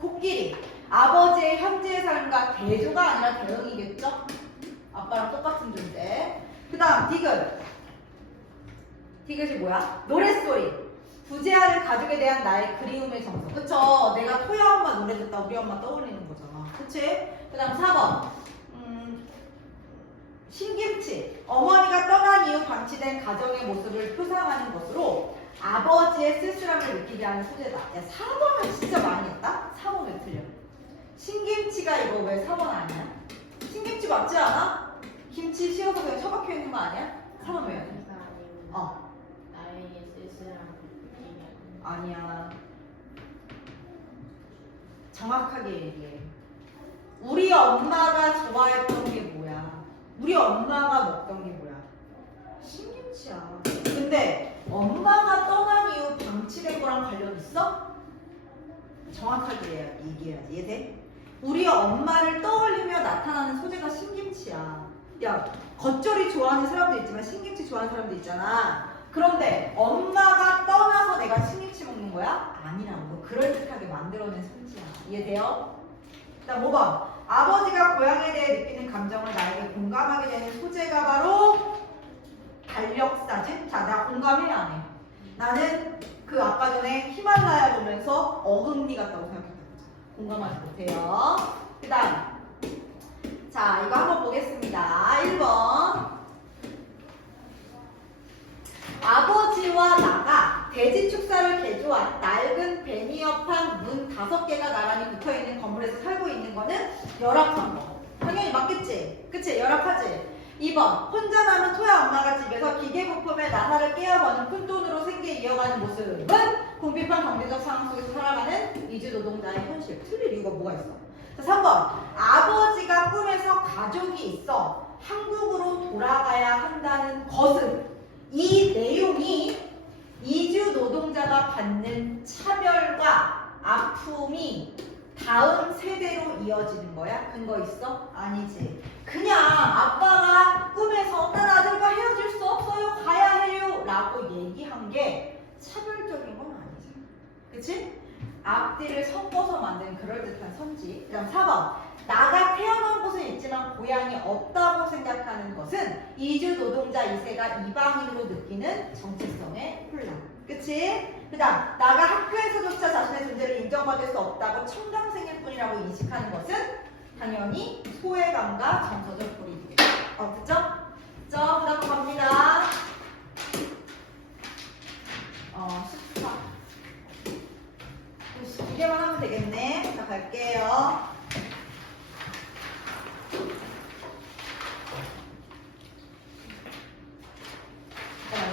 코끼리. 아버지의 현재의 삶과 대조가 아니라 대응이겠죠? 아빠랑 똑같은 존재. 그 다음 디귿. 디귿이 뭐야? 노랫소리. 부재하는 가족에 대한 나의 그리움의 정서. 그쵸? 내가 토야 엄마 노래 듣다 우리 엄마 떠올리는 거잖아. 그치? 그 다음 4번. 신김치. 어머니가 떠난 이후 방치된 가정의 모습을 표상하는 것으로 아버지의 쓸쓸함을 느끼게 하는 소재다. 야, 4번은 진짜 많이 했다? 4번 왜 틀려? 신김치가 이거 왜 4번 아니야? 신김치 맞지 않아? 김치 씌워서 그냥 처박혀 있는 거 아니야? 4번 왜 해야 돼? 나에게 쓸쓸한 느낌이 아니야. 정확하게 얘기해. 우리 엄마가 좋아했던 게 뭐야? 우리 엄마가 먹던 게 뭐야? 신김치야. 근데 엄마가 떠난 이후 방치된 거랑 관련 있어? 정확하게 얘기해야지. 이해돼? 우리 엄마를 떠올리며 나타나는 소재가 신김치야. 야, 겉절이 좋아하는 사람도 있지만 신김치 좋아하는 사람도 있잖아. 그런데 엄마가 떠나서 내가 신김치 먹는 거야? 아니라고. 그럴듯하게 만들어낸 손지야. 이해돼요? 그다음 5번. 아버지가 고향에 대해 느끼는 감정을 나에게 공감하게 되는 소재가 바로 달력사진. 자, 나 공감해 안 해? 나는 그 아까 전에 히말라야 보면서 어금니 같다고 생각했던 거잖아. 공감하지 못해요. 그 다음 자, 이거 한번 보겠습니다. 1번. 아버지와 나가 대지 축사를 개조한 낡은 베니어판 문 5개가 나란히 붙어있는 건물에서 살고 있는 거는 열악한 거. 당연히 맞겠지? 그치? 열악하지? 2번. 혼자 남은 토야 엄마가 집에서 기계부품의 나사를 깨어버는 푼돈으로 생계 이어가는 모습은 궁핍한 경제적 상황 속에서 살아가는 이주 노동자의 현실. 틀릴 이유가 뭐가 있어? 자, 3번. 아버지가 꿈에서 가족이 있어 한국으로 돌아가야 한다는 것은 이 내용이 이주 노동자가 받는 차별과 아픔이 다음 세대로 이어지는 거야? 근거 있어? 아니지. 그냥 아빠가 꿈에서 난 아들과 헤어질 수 없어요. 가야 해요. 라고 얘기한 게 차별적인 건 아니잖아. 그치? 앞뒤를 섞어서 만든 그럴듯한 선지. 그 다음 4번. 나가 태어난 곳은 있지만 고향이 없다고 생각하는 것은 이주 노동자 2세가 이방인으로 느끼는 정체성의 혼란. 그치? 그 다음 나가 학교에서조차 자신의 존재를 인정받을 수 없다고 청담생일 뿐이라고 인식하는 것은 당연히 소외감과 정서적 고립이겠죠. 그쵸? 그 다음 갑니다. 14. 2개만 하면 되겠네. 자, 갈게요.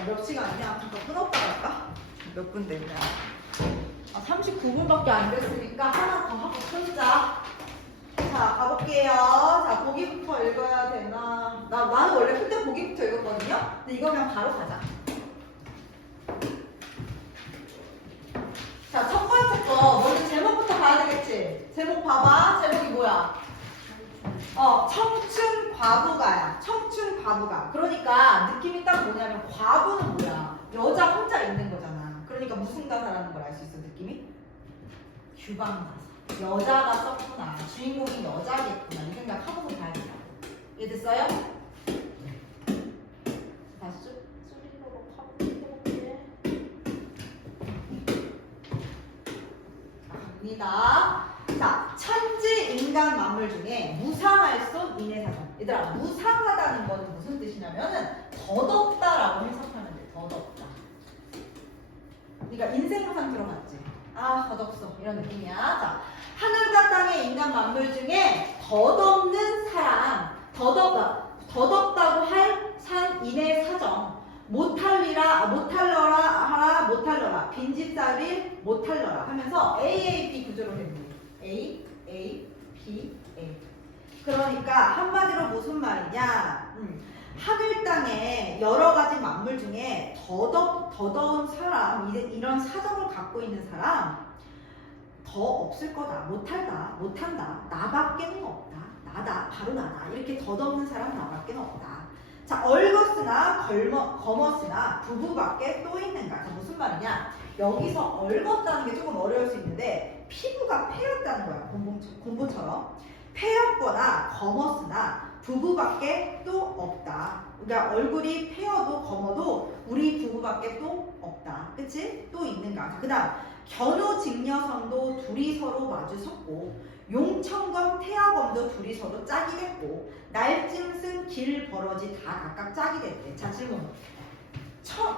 몇 시간이냐? 잠깐 끊었다 갈까? 몇 분 됐냐? 39분밖에 안 됐으니까 하나 더 하고 끊자. 자, 가볼게요. 자, 보기부터 읽어야 되나? 나는 원래 그때 보기부터 읽었거든요? 근데 이거 그냥 바로 가자. 제목 봐봐. 제목이 뭐야? 청춘 과부가야. 청춘 과부가. 그러니까 느낌이 딱 뭐냐면 과부는 뭐야? 여자 혼자 있는 거잖아. 그러니까 무슨 가사라는 걸 알 수 있어, 느낌이? 규방 가사. 여자가 썼구나. 주인공이 여자겠구나. 이 생각 하고서 봐야 된다. 이해됐어요? 다시 좀 소리로 해볼게. 갑니다. 자, 천지 인간 만물 중에 무상할 수 인해사정. 얘들아, 무상하다는 거는 무슨 뜻이냐면은 덧없다라고 해석하면 돼. 덧없다. 그러니까 인생무상 들어봤지? 아, 덧없어. 이런 느낌이야. 자, 하늘과 땅의 인간 만물 중에 덧없는 사람, 덧없다고 할 산 인해사정. 못할러라, 빈집살일 못할러라 하면서 AAP 구조로 했네. A, B, A. 그러니까 한마디로 무슨 말이냐? 하늘 땅에 여러 가지 만물 중에 더더운 사람, 이런 사정을 갖고 있는 사람 더 없을 거다. 못한다. 나밖에는 없다. 바로 나다. 이렇게 덧없는 사람 나밖에는 없다. 자, 얼것으나 검었으나 부부밖에 또 있는가? 자, 무슨 말이냐? 여기서 얼었다는 게 조금 어려울 수 있는데 피부가 패였다는 거야. 곰봉처럼. 패였거나 검었으나 부부밖에 또 없다. 그러니까 얼굴이 패여도 검어도 우리 부부밖에 또 없다. 그치? 또 있는가? 그 다음 견우직녀선도 둘이 서로 마주 섰고 용천검 태화검도 둘이 서로 짝이 됐고 날짐승 길버러지 다 각각 짝이 됐대. 자, 질문.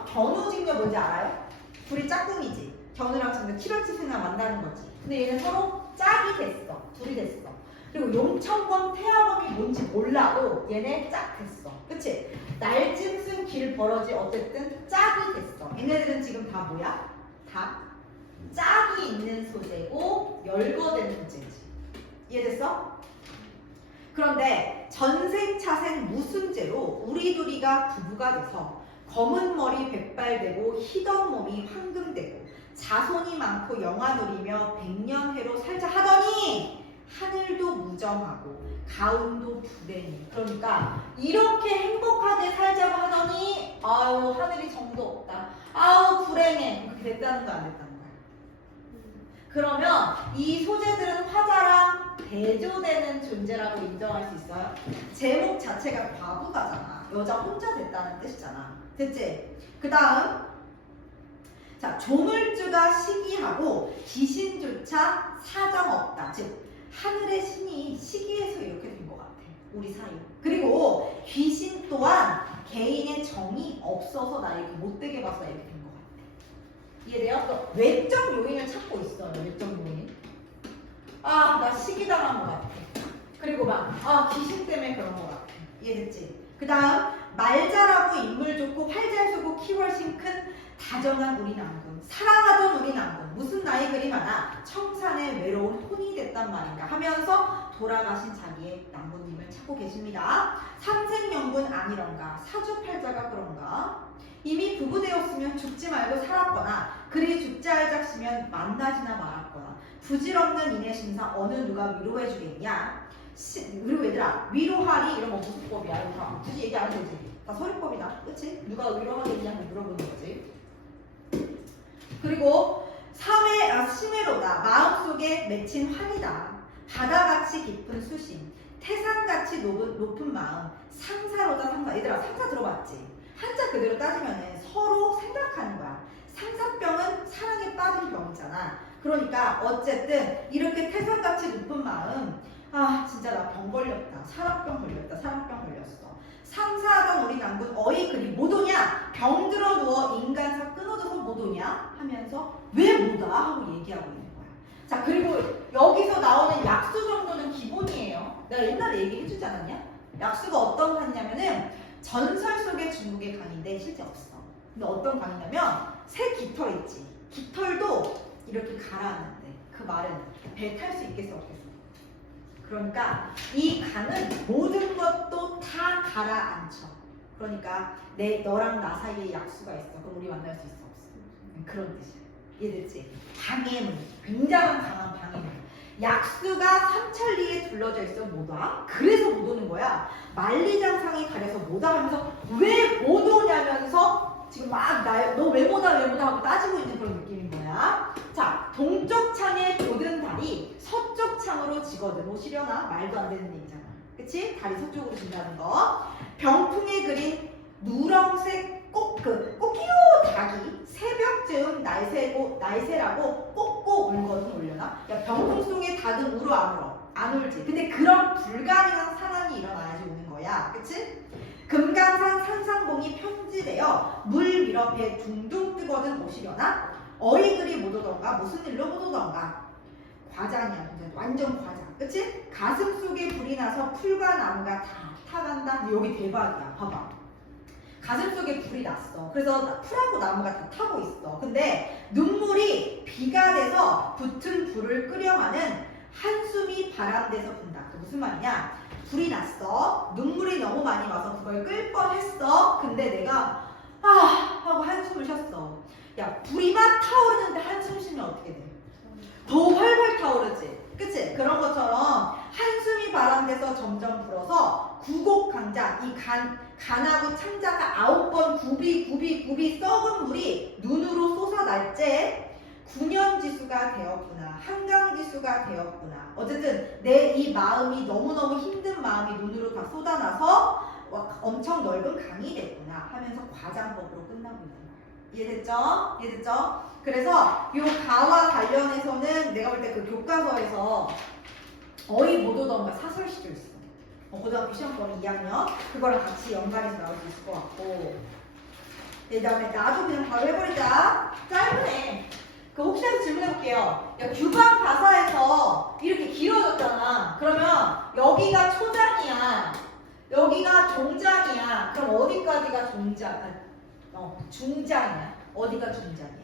견우직녀 뭔지 알아요? 둘이 짝꿍이지. 견우랑 직녀 칠월치생나 만나는 거지. 근데 얘는 서로 짝이 됐어. 둘이 됐어. 그리고 용천검 태화검이 뭔지 몰라도 얘네 짝 됐어. 그치? 날짐승 길버러지 어쨌든 짝이 됐어. 얘네들은 지금 다 뭐야? 다 짝이 있는 소재고 열거된 소재지. 이해됐어? 그런데 전생차생 무슨 죄로 우리 둘이가 부부가 돼서 검은 머리 백발되고 희던 몸이 황금되고 자손이 많고 영화 누리며 백년해로 살자 하더니 하늘도 무정하고 가운도 불행이. 그러니까 이렇게 행복하게 살자고 하더니 아유 하늘이 정도 없다. 아우 불행해. 그렇게 됐다는 거 안 됐다는 거야. 그러면 이 소재들은 화자랑 대조되는 존재라고 인정할 수 있어요? 제목 자체가 과부가잖아. 여자 혼자 됐다는 뜻이잖아. 됐지? 그 다음 자, 조물주가 시기하고 귀신조차 사정없다. 즉 하늘의 신이 시기해서 이렇게 된 것 같아. 우리 사이. 그리고 귀신 또한 개인의 정이 없어서 나 이렇게 못되게 봐서 이렇게 된 것 같아. 이해돼요? 또 외적 요인을 찾고 있어요. 외적 요인. 아, 나 시기당한 것 같아. 그리고 귀신 때문에 그런 것 같아. 이해됐지? 그 다음 말 잘하고 인물 좋고 활 잘 쏘고 키 훨씬 큰 다정한 우리 남군. 사랑하던 우리 남군. 무슨 나이 그리 많아 청산의 외로운 혼이 됐단 말인가 하면서 돌아가신 자기의 남군님을 찾고 계십니다. 삼생연분 아니런가 사주팔자가 그런가 이미 부부되었으면 죽지 말고 살았거나 그리 죽지 알작시면 만나지나 말았거나 부질없는 이내 심사 어느 누가 위로해주겠냐. 그리고 얘들아 위로하리 이런 거 무슨 법이야? 이거 다 굳이 얘기 안 해도 되지. 다 서류법이다. 그치? 누가 위로하겠냐고 물어보는 거지. 그리고 심해로다. 마음속에 맺힌 환이다. 바다같이 깊은 수심 태산같이 높은 마음 상사로다. 상사. 얘들아 상사 들어봤지? 한자 그대로 따지면 서로 생각하는 거야. 상사병은 사랑에 빠진 병이잖아. 그러니까 어쨌든 이렇게 태산같이 높은 마음 아 진짜 나 병 걸렸다. 사랑병 걸렸어. 상사하던 우리 남군 어이 그리 못 오냐? 병 들어 누워 인간사 끊어져서 못 오냐? 하면서 왜 못 와? 하고 얘기하고 있는 거야. 자 그리고 여기서 나오는 약수 정도는 기본이에요. 내가 옛날에 얘기해주지 않았냐? 약수가 어떤 강이냐면은 전설 속의 중국의 강인데 실제 없어. 근데 어떤 강이냐면 새 깃털 있지. 깃털도 이렇게 가라앉는데 그 말은 배 탈 수 있겠어 없겠어? 그러니까 이 강은 모든 것도 다 가라앉혀. 그러니까 너랑 나 사이에 약수가 있어. 그럼 우리 만날 수 있어 없어? 그런 뜻이야. 이해됐지? 방해문. 굉장한 강한 방해문. 약수가 삼천리에 둘러져 있어 못 와. 그래서 못 오는 거야. 만리장성이 가려서 못 와 하면서 왜 못 오냐면서 지금 막 너 왜 못 와 왜 못 와 하고 따지고 있는 그런 느낌인 거야. 자, 동쪽 창에 돋은 달이 서쪽 창으로 지거든. 오시려나? 말도 안 되는 얘기잖아. 그치? 달이 서쪽으로 진다는 거. 병풍에 그린 누렁색 꽃기호 닭이 새벽쯤 날새라고 꽂고 울거든. 울려나? 야, 병풍 속에 닭은 울어 안 울어? 안 울지. 근데 그런 불가능한 상황이 일어나야지 우는 거야. 그치? 금강산 산상봉이 편지되어 물 위로 배 둥둥 뜨거든. 오시려나? 어이글이 못 오던가 무슨 일로 못 오던가. 과장이야. 완전 과장. 그치? 가슴 속에 불이 나서 풀과 나무가 다 타간다. 근데 여기 대박이야. 봐봐. 가슴 속에 불이 났어. 그래서 풀하고 나무가 다 타고 있어. 근데 눈물이 비가 돼서 붙은 불을 끄려마는 한숨이 바람돼서 분다. 그 무슨 말이냐? 불이 났어. 눈물이 너무 많이 와서 그걸 끌 뻔했어. 근데 내가 하고 한숨을 쉬었어. 야, 불이 막 타오르는데 한숨 쉬면 어떻게 돼? 더 활활 타오르지. 그치? 그런 것처럼 한숨이 바람돼서 점점 불어서 구곡강장, 이 간하고 창자가 9번 굽이 썩은 물이 눈으로 솟아날째 구년지수가 되었구나. 한강지수가 되었구나. 어쨌든 내 이 마음이 너무너무 힘든 마음이 눈으로 다 쏟아나서 엄청 넓은 강이 됐구나 하면서 과장법으로 끝나고 있는 거야. 이해됐죠? 이해됐죠? 그래서 요 가와 관련해서는 내가 볼 때 그 교과서에서 어이 못 오던가 사설시도 있어. 고등학교 시험번호 2학년 그거랑 같이 연관해서 나올 수 있을 것 같고. 그 다음에 나도 그냥 바로 해버리자. 짧으네. 그 혹시라도 질문해볼게요. 야, 규방 가사에서 이렇게 길어졌잖아. 그러면 여기가 초장이야. 여기가 종장이야. 그럼 어디까지가 중장이야. 어디가 중장이야?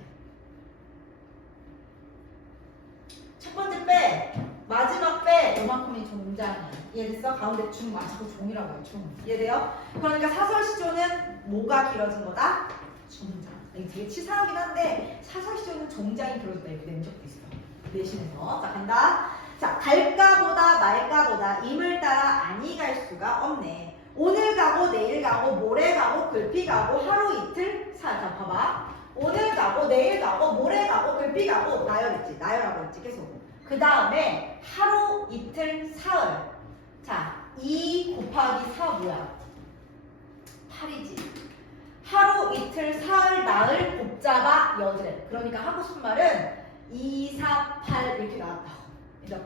첫 번째 빼. 마지막 빼. 요만큼이 종장이야. 이해됐어? 가운데 중 마시고 종이라고 해요. 중. 이해돼요? 그러니까 사설시조는 뭐가 길어진 거다? 중장. 이게 되게 치사하긴 한데 사설시조는 종장이 길어졌다 이렇게 낸 적도 있어. 내신에서. 자, 간다. 자, 갈까보다 말까보다 임을 따라 아니 갈 수가 없네. 오늘 가고 내일 가고 모레 가고 글피 가고 하루 이틀 자, 봐봐. 오늘 가고 내일 가고 모레 가고 글피 가고 나열했지. 나열하고 있지 계속. 그 다음에 하루 이틀 사흘. 자, 2 곱하기 4 뭐야? 8이지. 하루 이틀 사흘 나흘 곱잡아 여드렛. 그러니까 하고 싶은 말은 2, 4, 8 이렇게 나왔다고. 그래서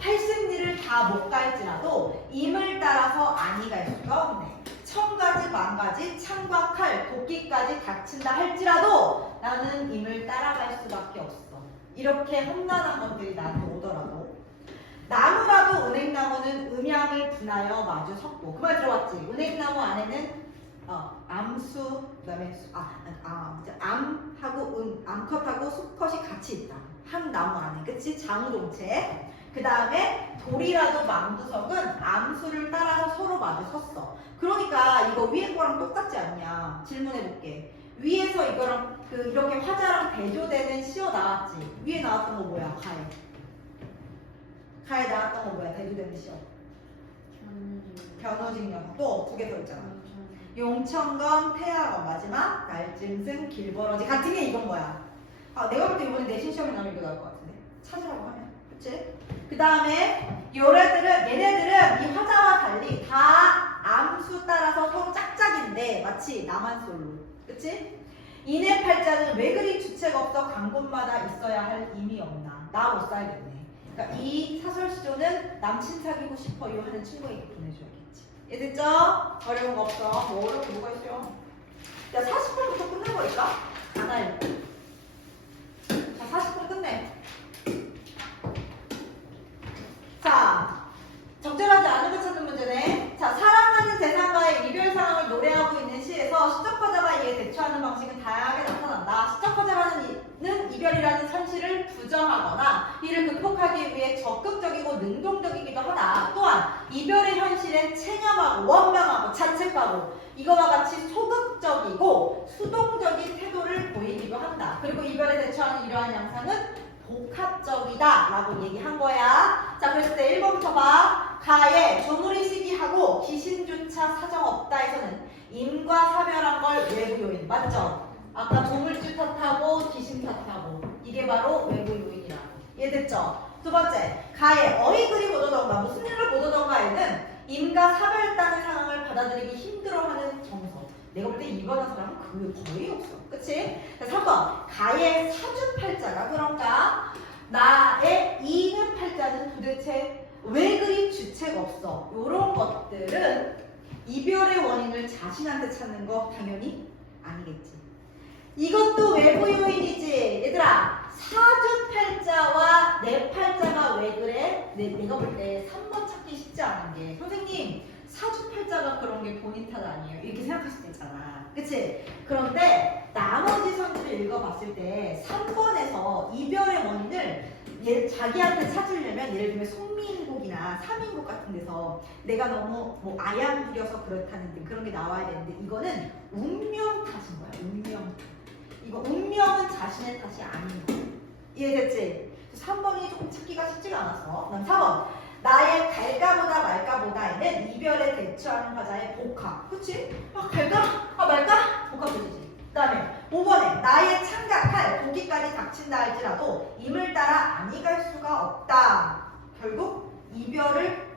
80리를 다 못 갈지라도 임을 따라서 아니 갈 수가 없네. 1000가지 만가지 창과 칼 도끼까지 닥친다 할지라도 나는 임을 따라갈 수밖에 없어. 이렇게 험난한 것들이 나한테 오더라도. 나무라도 은행나무는 음양을 분하여 마주 섰고. 그 말 들어봤지? 은행나무 안에는 암수, 그다음에 암하고 암컷하고 수컷이 같이 있다. 한 나무 안에, 그치? 장우동체. 그 다음에 돌이라도 망두석은 암수를 따라서 서로 마주 섰어. 그러니까 이거 위에 거랑 똑같지 않냐? 질문해볼게. 위에서 이거랑 이렇게 화자랑 대조되는 시어 나왔지? 위에 나왔던 거 뭐야? 가에 나왔던 거 뭐야? 대조되는 시어. 견우직녀. 또 2개 더 있잖아. 용천검, 태아검, 마지막 날짐승, 길버러지. 같은 게 이건 뭐야? 내가 볼 때 이번에 내신 시험에 나오면 이거 나올 것 같은데. 찾으라고 하면. 그치? 그 다음에 얘네들은 이 화자와 달리 다 암수 따라서 서로 짝짝인데 마치 나만 솔로. 그치? 이내 팔자는 왜 그리 주체가 없어 간 곳마다 있어야 할 의미 없나. 나 못 살겠네. 그러니까 이 사설시조는 남친 사귀고 싶어요 하는 친구에게 보내줘야겠지. 이해됐죠? 어려운 거 없어. 뭐 어려운 거 뭐가 있어요? 야, 40분부터 끝내버릴까? 안 할래. 자, 40분 끝내. 자, 적절하지 않은 걸 찾는 문제네. 자, 사랑하는 대상과의 이별 상황을 노래하고 있는 시에서 시적화자가 이에 대처하는 방식은 다양하게 나타난다. 시적화자라는 이별이라는 현실을 부정하거나 이를 극복하기 위해 적극적이고 능동적이기도 하다. 또한 이별의 현실에 체념하고 원망하고 자책하고 이거와 같이 소극적이고 수동적인 태도를 보이기도 한다. 그리고 이별에 대처하는 이러한 양상은 복합적이다 라고 얘기한 거야. 자, 그랬을 때 1번부터 봐. 가에 조물이 시기하고 귀신조차 사정없다에서는 임과 사별한 걸 외부 요인 맞죠? 아까 조물주 탓하고 귀신 탓하고 이게 바로 외부 요인이라고. 이해됐죠? 두 번째, 가에 어이글이 못 오던가 무슨 일을 못 오던가에는 임과 사별했다는 상황을 받아들이기 힘들어하는 정서. 내가 볼 때 이거는 사람은 거의 없어. 그치? 3번, 가의 사주팔자가 그런가? 나의 이는 팔자는 도대체 왜 그리 주체가 없어? 이런 것들은 이별의 원인을 자신한테 찾는 거 당연히 아니겠지. 이것도 외부 요인이지. 얘들아, 사주팔자와 내 팔자가 왜 그래? 내가 볼 때 3번 찾기 쉽지 않은 게 선생님 사주팔자가 그런 게 본인 탓 아니에요. 이렇게 생각할 수도 있잖아. 그치? 그런데 나머지 선수를 읽어봤을 때 3번에서 이별의 원인을 자기한테 찾으려면 예를 들면 송민곡이나 삼인곡 같은 데서 내가 너무 뭐 아양 부려서 그렇다는 등 그런 게 나와야 되는데 이거는 운명 탓인 거야. 운명 탓. 이거 운명은 자신의 탓이 아닌 거야. 이해됐지? 3번이 조금 찾기가 쉽지가 않았어. 그럼 4번. 나의 갈까보다 말까보다에는 이별에 대처하는 화자의 복합. 그치? 아, 갈까? 아, 말까? 복합이지. 그 다음에 5번에 나의 창각할 도기까지 닥친다 할지라도 임을 따라 아니 갈 수가 없다. 결국 이별을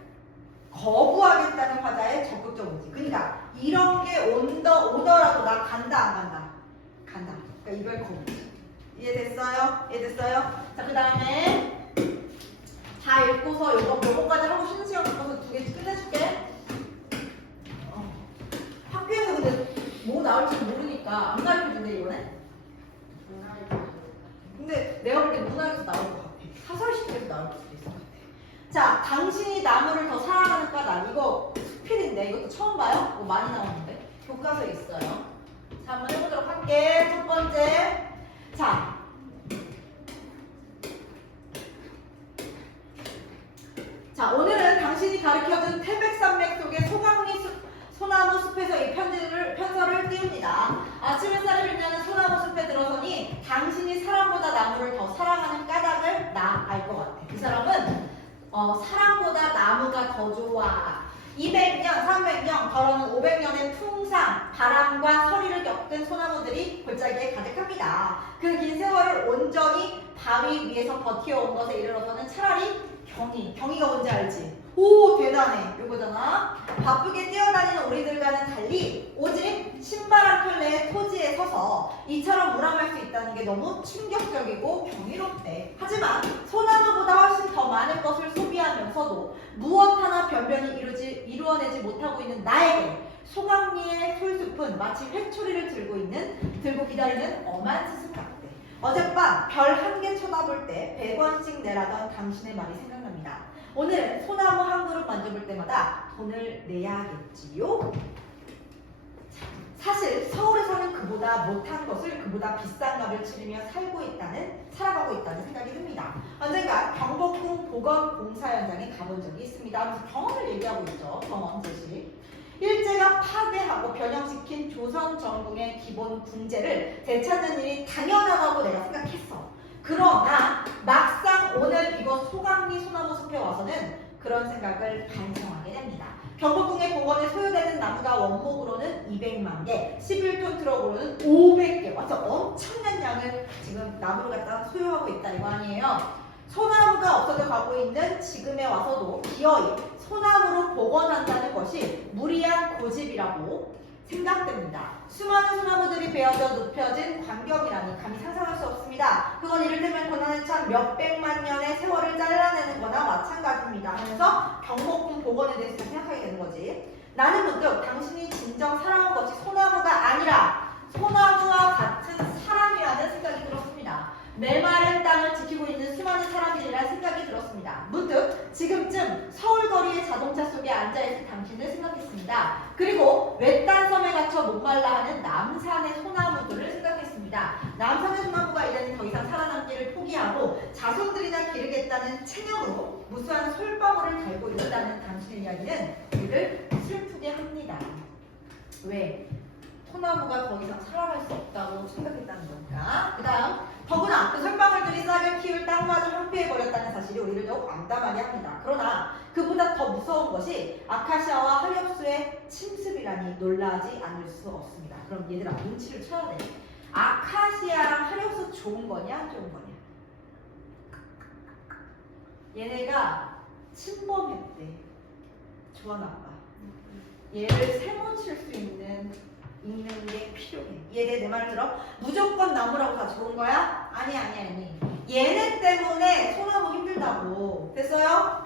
거부하겠다는 화자의 적극적이지. 그러니까 이런 게 오더라도 나 간다 안 간다? 간다. 그러니까 이별 거부지. 이해됐어요? 이해됐어요? 자, 그 다음에 다 읽고서 요거까지 하고 쉬는 시간 갖고서 2개 끝내줄게. 학교에서 근데 뭐 나올지 모르니까 안 가르쳐준대 이번에? 근데 내가 볼 때 문학에서 나올 것 같아. 사설시대에서 나올 수도 있을 것 같아. 자, 당신이 나무를 더 사랑하는 까닭. 이거 수필인데 이것도 처음 봐요? 뭐 많이 나오는데 교과서에 있어요. 자, 한번 해보도록 할게. 첫 번째. 자, 오늘은 당신이 가르쳐준 태백산맥 속의 소나무 숲에서 이 편서를 띄웁니다. 아침 햇살을 빛나는 소나무 숲에 들어서니 당신이 사람보다 나무를 더 사랑하는 까닭을 나 알 것 같아. 그 사람은 사람보다 나무가 더 좋아. 200년, 300년, 더러는 500년의 풍상, 바람과 서리를 겪은 소나무들이 골짜기에 가득합니다. 그 긴 세월을 온전히 바위 위에서 버텨온 것에 이르러서는 차라리 경이가 뭔지 알지? 오, 대단해. 요거잖아. 바쁘게 뛰어다니는 우리들과는 달리 오직 신발 한 켤레의 토지에 서서 이처럼 무람할 수 있다는 게 너무 충격적이고 경이롭대. 하지만 소나무보다 훨씬 더 많은 것을 소비하면서도 무엇 하나 변변히 이루어내지 못하고 있는 나에게 소강리의 솔숲은 마치 회초리를 들고 기다리는 엄한 스승 같대. 어젯밤 별 한 개 쳐다볼 때 100원씩 내라던 당신의 말이 생각납니다. 오늘 소나무 한 그룹 만져볼 때마다 돈을 내야겠지요? 사실 서울에서는 그보다 못한 것을 그보다 비싼 값을 치르며 살아가고 있다는 생각이 듭니다. 언젠가 경복궁 보건공사 현장에 가본 적이 있습니다. 그래서 경험을 얘기하고 있죠. 경험 제시. 일제가 파괴하고 변형시킨 조선 정궁의 기본 궁제를 되찾는 일이 당연하다고 내가 생각했어. 그러나 막상 오늘 이곳 소강리 소나무 숲에 와서는 그런 생각을 반성하게 됩니다. 경복궁의 공원에 소요되는 나무가 원목으로는 200만 개, 11톤 트럭으로는 500개. 완전 엄청난 양을 지금 나무를 갖다 소요하고 있다 이거 아니에요. 소나무가 없어져 가고 있는 지금에 와서도 기어이 소나무로 복원한다는 것이 무리한 고집이라고 생각됩니다. 수많은 소나무들이 베어져 눕혀진 광경이라니 감히 상상할 수 없습니다. 그건 이를테면 고난을 참 몇백만 년의 세월을 잘라내는 거나 마찬가지입니다 하면서 경복궁 복원에 대해서 생각하게 되는 거지. 나는 문득 당신이 진정 사랑한 것이 소나무가 아니라 소나무와 같은 사람이라는 생각이 들었습니다. 메마른 땅을 지키고 있는 수많은 사람들이라는 생각이 들었습니다. 문득 지금쯤 서울거리의 자동차 속에 앉아있을 당신을 생각했습니다. 그리고 외딴 섬에 갇혀 목말라 하는 남산의 소나무들을 생각했습니다. 남산의 소나무가 이제는 더 이상 살아남기를 포기하고 자손들이나 기르겠다는 체념으로 무수한 솔방울을 달고 있다는 당신의 이야기는 우리를 슬프게 합니다. 왜? 소나무가 더 이상 살아갈 수 없다고 생각했다는 걸까? 그 다음 더구나 그 솔방울들이 싹을 키울 땅 가정마저 황폐해버렸다는 사실이 우리를 더욱 암담하게 합니다. 그러나 그보다 더 무서운 것이 아카시아와 하엽수의 침습이라니 놀라지 않을 수 없습니다. 그럼 얘들아 눈치를 쳐야 돼. 아카시아랑 하엽수 좋은 거냐 안 좋은 거냐? 얘네가 침범했대. 좋아 나빠. 얘를 세모칠 수 있는 게 필요해. 얘네 내 말을 들어? 무조건 나무라고 다 좋은 거야? 아니. 얘네 때문에 소나무 힘들다고. 됐어요?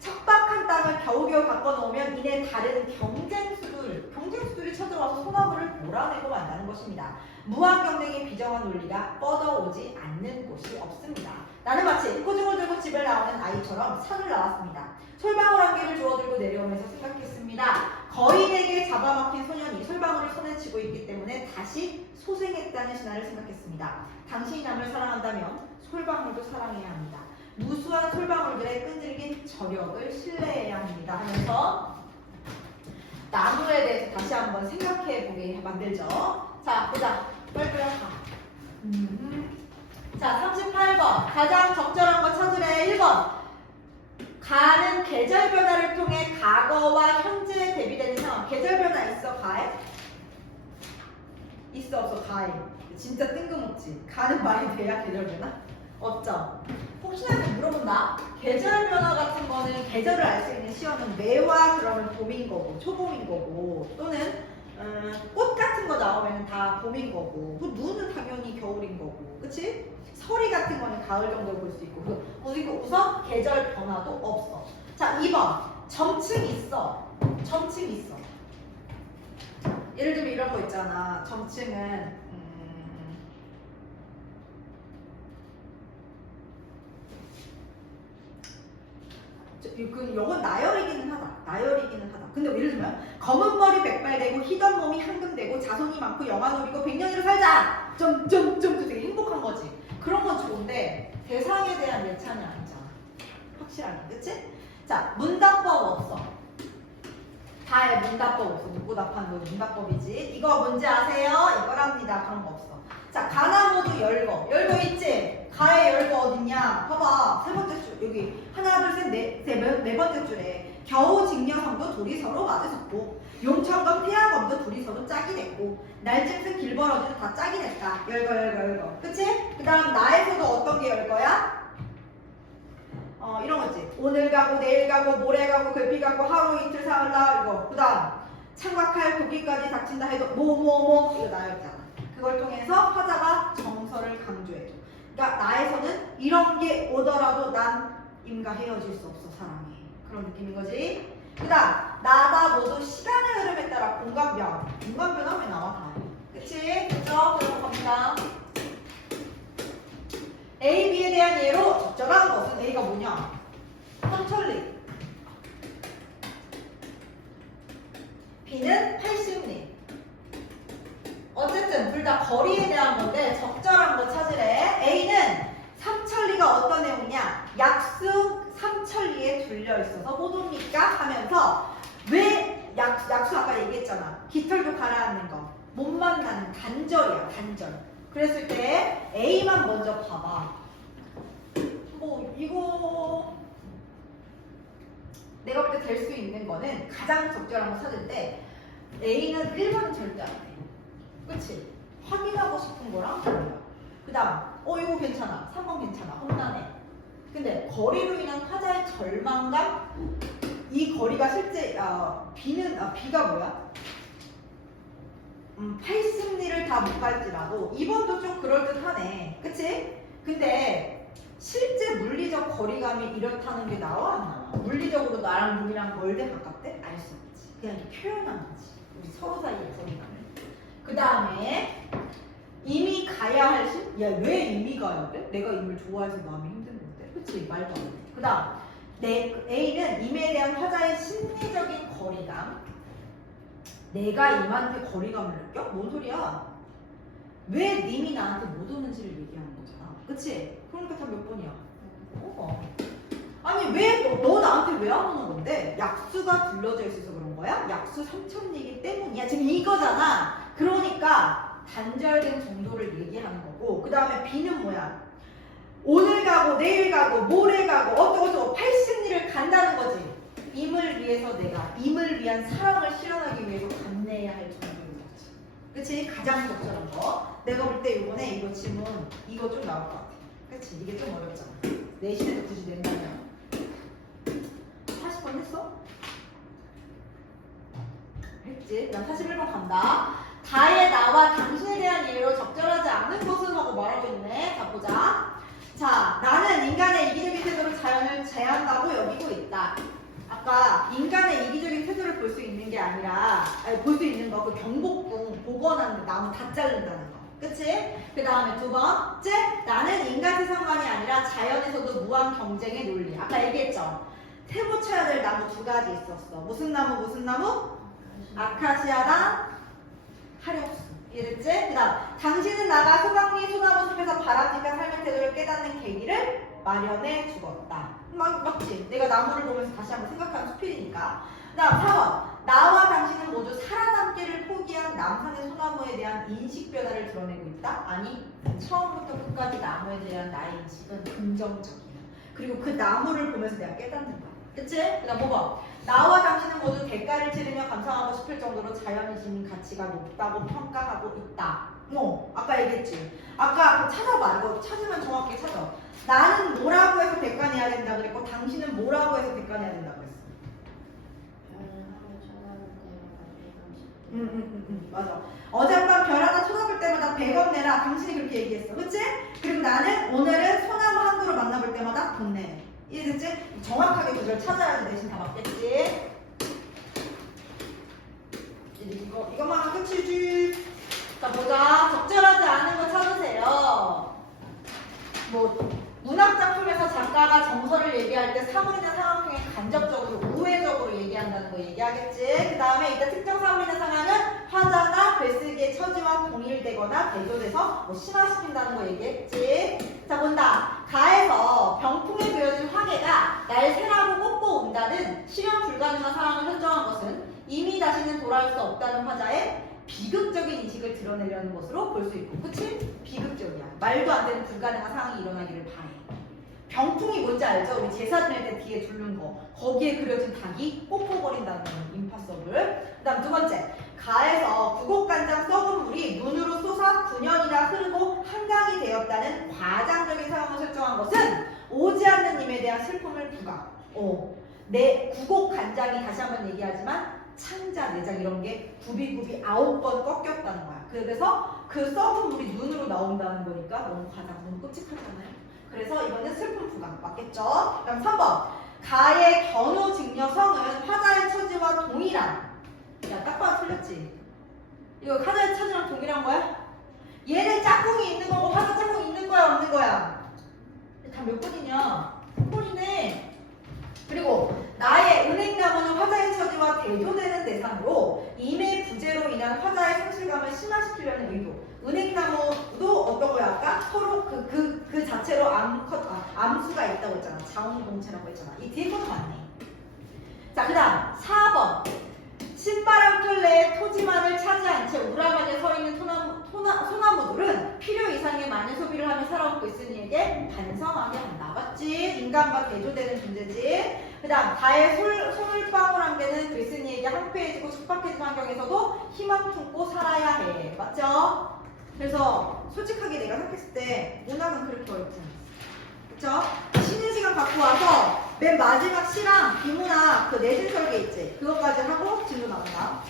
척박한 땅을 겨우겨우 바꿔놓으면 이내 다른 경쟁수들이 쳐들어와서 소나무를 몰아내고 만다는 것입니다. 무한 경쟁의 비정한 논리가 뻗어오지 않는 곳이 없습니다. 나는 마치 코중을 들고 집을 나오는 아이처럼 산을 나왔습니다. 솔방울 한 개를 주워들고 내려오면서 생각했습니다. 거인에게 잡아먹힌 소년이 솔방울을 손에 쥐고 있기 때문에 다시 소생했다는 신화를 생각했습니다. 당신이 남을 사랑한다면 솔방울도 사랑해야 합니다. 무수한 솔방울들의 끈질긴 저력을 신뢰해야 합니다 하면서 나무에 대해서 다시 한번 생각해보게 만들죠. 자, 보자. 빨리빨리 가. 자, 38번. 가장 적절한 거 찾으래. 1번. 가는 계절 변화를 통해 과거와 현재에 대비되는 상황. 계절 변화 있어, 가에? 있어, 없어, 가에. 진짜 뜬금없지. 가는 말이 돼야 계절 변화? 없죠. 혹시나 물어본다. 계절 변화 같은 거는 계절을 알 수 있는 시험은 매화 그러면 봄인 거고 초봄인 거고 또는 꽃 같은 거 나오면 다 봄인 거고 눈은 당연히 겨울인 거고 그치? 서리 같은 거는 가을 정도 볼 수 있고 그리고 우선 계절 변화도 없어. 자 2번 점층 있어. 점층 있어. 예를 들면 이런 거 있잖아. 점층은 요건 나열이기는 하다. 근데 예를 들면 검은 머리 백발되고 희던 몸이 황금되고 자손이 많고 영화 누리고 100년으로 살자. 점점점 그 되게 행복한 거지. 그런 건 좋은데 대상에 대한 예찬이 아니잖아. 확실하게, 그치? 자, 문답법 없어. 다에 문답법 없어. 묻고 답하는 거 문답법이지. 이거 뭔지 아세요? 이거랍니다. 그런 거 없어. 자, 가나모도 열거. 열거 있지? 가의 열거 어딨냐? 봐봐. 세 번째 줄. 여기 하나, 둘, 셋, 네 번째 줄에 겨우 직녀성도 둘이 서로 맞으셨고 용천검 태양검도 둘이 서로 짝이 됐고 날짐승 길벌어지도 다 짝이 됐다. 열거. 그치? 그 다음 나에서도 어떤 게 열거야? 이런 거 있지. 오늘 가고 내일 가고 모레 가고 글피 가고 하루 이틀 사흘 나흘 이거. 그 다음 창각할 도끼까지 닥친다 해도 뭐 이거 나였잖아. 그걸 통해서 화자가 정서를 강조해줘. 그러니까 나에서는 이런 게 오더라도 난 임과 헤어질 수 없어 사랑해. 그런 느낌인 거지. 그 다음 나다 모두 시간의 흐름에 따라 공간변화 왜 나와 다. 그치? 그죠? 그런 겁니다. A, B에 대한 예로 적절한 것은 A가 뭐냐? 삼천리. B는 80리. 어쨌든 둘 다 거리에 대한 건데 적절한 거 찾으래. A는 삼천리가 어떤 내용이냐? 약수 삼천리에 둘려 있어서 호도니까 하면서 왜 약수 아까 얘기했잖아. 깃털도 가라앉는 거. 못 만나는 단절이야. 단절. 그랬을 때 A만 먼저 봐봐. 뭐 이거 내가 볼 때 될 수 있는 거는 가장 적절한 거 찾을 때 A는 1번은 절대 안 돼. 그치? 확인하고 싶은 거랑 달라. 그 다음 이거 괜찮아. 3번 괜찮아. 혼나네. 근데 거리로 인한 화자의 절망감? 이 거리가 실제 B가 뭐야? 80리를 다 못 갈지라도 2번도 좀 그럴듯하네. 그치? 근데 실제 물리적 거리감이 이렇다는 게 나와 안 나와? 물리적으로 나랑 눈이랑 멀대 가깝대? 알 수 없지. 그냥 표현한 거지. 우리 서로 사이의 거리감을. 그 다음에 이미 가야 할 시? 야, 왜 이미 가야 돼? 내가 임을 좋아해서 마음이 힘든 건데. 그치? 말도 안 돼. 그 다음 A는 임에 대한 화자의 심리적인 거리감. 내가 임한테 거리감을 느껴? 뭔 소리야? 왜 님이 나한테 못 오는지를 얘기하는 거잖아. 그치? 그러니까 다 몇 번이야? 아니 왜 너 나한테 왜 안 오는 건데? 약수가 둘러져 있어서 그런 거야? 약수 삼천리기 때문이야. 지금 이거잖아. 그러니까 단절된 정도를 얘기하는 거고 그 다음에 B는 뭐야? 오늘 가고 내일 가고 모레 가고 어쩌고저쩌고 80리를 간다는 거지. 임을 위해서 내가 임을 위한 사랑을 실현하기 위해서 감내해야 할 정도인 거지. 그치? 가장 적절한 거. 내가 볼 때 이번에 이거 질문 이거 좀 나올 것 같아. 그치? 이게 좀 어렵잖아. 내신에도 굳이 낸다면 40번 했어? 했지? 그럼 41번 간다. 다의 나와 당신에 대한 이해로 적절하지 않은 것은 하고 말하고 있네. 자 보자. 자, 나는 인간의 이기적인 태도를 자연을 제한다고 여기고 있다. 아까 인간의 이기적인 태도를 볼 수 있는 게 아니라 볼 수 있는 거 그 경복궁 복원하는데 나무 다 자른다는 거. 그치? 그 다음에 두 번째, 나는 인간 세상관이 아니라 자연에서도 무한 경쟁의 논리. 아까 얘기했죠? 태고 쳐야 될 나무 두 가지 있었어. 무슨 나무 무슨 나무? 아카시아랑 하룡수. 이해됐지? 그 다음 당신은 나가 소강리 소나무 숲에서 바람직한 삶의 태도를 깨닫는 계기를 마련해 주었다. 맞지? 내가 나무를 보면서 다시 한번 생각하는 수필이니까. 그 다음 4번 나와 당신은 모두 살아남기를 포기한 남산의 소나무에 대한 인식 변화를 드러내고 있다? 아니, 처음부터 끝까지 나무에 대한 나의 인식은 긍정적이야. 그리고 그 나무를 보면서 내가 깨닫는 거야. 그치? 그 다음 5번 나와 당신은 모두 대가를 치르며 감상하고 싶을 정도로 자연이 지닌 가치가 높다고 평가하고 있다. 아까 얘기했지. 아까 찾아봐. 이거 찾으면 정확히 찾아. 나는 뭐라고 해서 대가 내야 된다 그랬고 당신은 뭐라고 해서 대가 내야 된다고 그랬어. 맞아. 어젯밤 별 하나 쳐다볼 때마다 100원 내라. 당신이 그렇게 얘기했어. 그치? 그리고 나는 오늘은 소나무 한 그루 만나볼 때마다 돈 내네. 이해됐지? 정확하게 그걸 찾아야지 대신 다 맞겠지? 이것만 하면 끝이지. 자, 보자. 적절하지 않은 거 찾으세요. 뭐 문학작품에서 작가가 정서를 얘기할 때 사물이나 상황 중에 간접적으로 우회적으로 얘기한다는 거 얘기하겠지. 그 다음에 이때 특정 사물이나 상황은 화자나 글쓰기의 처지와 동일되거나 대조돼서 뭐 심화시킨다는 거 얘기했지. 자, 본다. 가에서 병풍에 그려진 화개가 날 새라고 꽂고 온다는 실현 불가능한 상황을 설정한 것은 이미 다시는 돌아올 수 없다는 화자의 비극적인 인식을 드러내려는 것으로 볼 수 있고, 그치? 비극적이야. 말도 안 되는 불가능한 상황이 일어나기를 바래. 병풍이 뭔지 알죠? 우리 제사 지낼 때 뒤에 두른 거. 거기에 그려진 닭이 뽀뽀거린다는 임파서블. 그 다음 두 번째. 가에서 구곡간장 썩은 물이 눈으로 쏟아 9년이나 흐르고 한강이 되었다는 과장적인 상황을 설정한 것은 오지 않는 님에 대한 슬픔을 부각. 내 구곡간장이 다시 한번 얘기하지만 창자, 내장 이런 게 굽이굽이 9번 꺾였다는 거야. 그래서 그 썩은 물이 눈으로 나온다는 거니까 너무 과장, 너무 끔찍하잖아요. 그래서 이거는 슬픔 부각 맞겠죠? 그럼 3번 가의 견우 직녀성은 화자의 처지와 동일한. 야, 딱 봐도 틀렸지? 이거 화자의 처지랑 동일한 거야? 얘는 짝꿍이 있는 거고 화자 짝꿍이 있는 거야 없는 거야? 다 몇 번이냐? 3번이네. 그리고 나의 은행나무는 화자의 처지와 대조되는 대상으로 임의 부재로 인한 화자의 상실감을 심화시키려는 의도. 은행나무도 어떤 거야 아까? 서로 그 자체로 암수가 있다고 했잖아. 자웅동체라고 했잖아. 이 뒤에 것도 맞네. 자, 그 다음 4번 신바람 켤레에 토지만을 차지한 채 우라방에 서 있는 소나무들은 필요 이상의 많은 소비를 하며 살아오고 있으니에게 반성하게 한다. 맞지? 인간과 대조되는 존재지. 그 다음 다의 솔방울 한 개는 글쓴이에게 황폐해지고 척박해진 환경에서도 희망 품고 살아야 해. 맞죠? 그래서 솔직하게 내가 생각했을 때 문학은 그렇게 어렵지 않았어. 그쵸? 쉬는 시간 갖고 와서 맨 마지막 시랑 비문학 그 내신 설계 있지? 그것까지 하고 진로 나온다.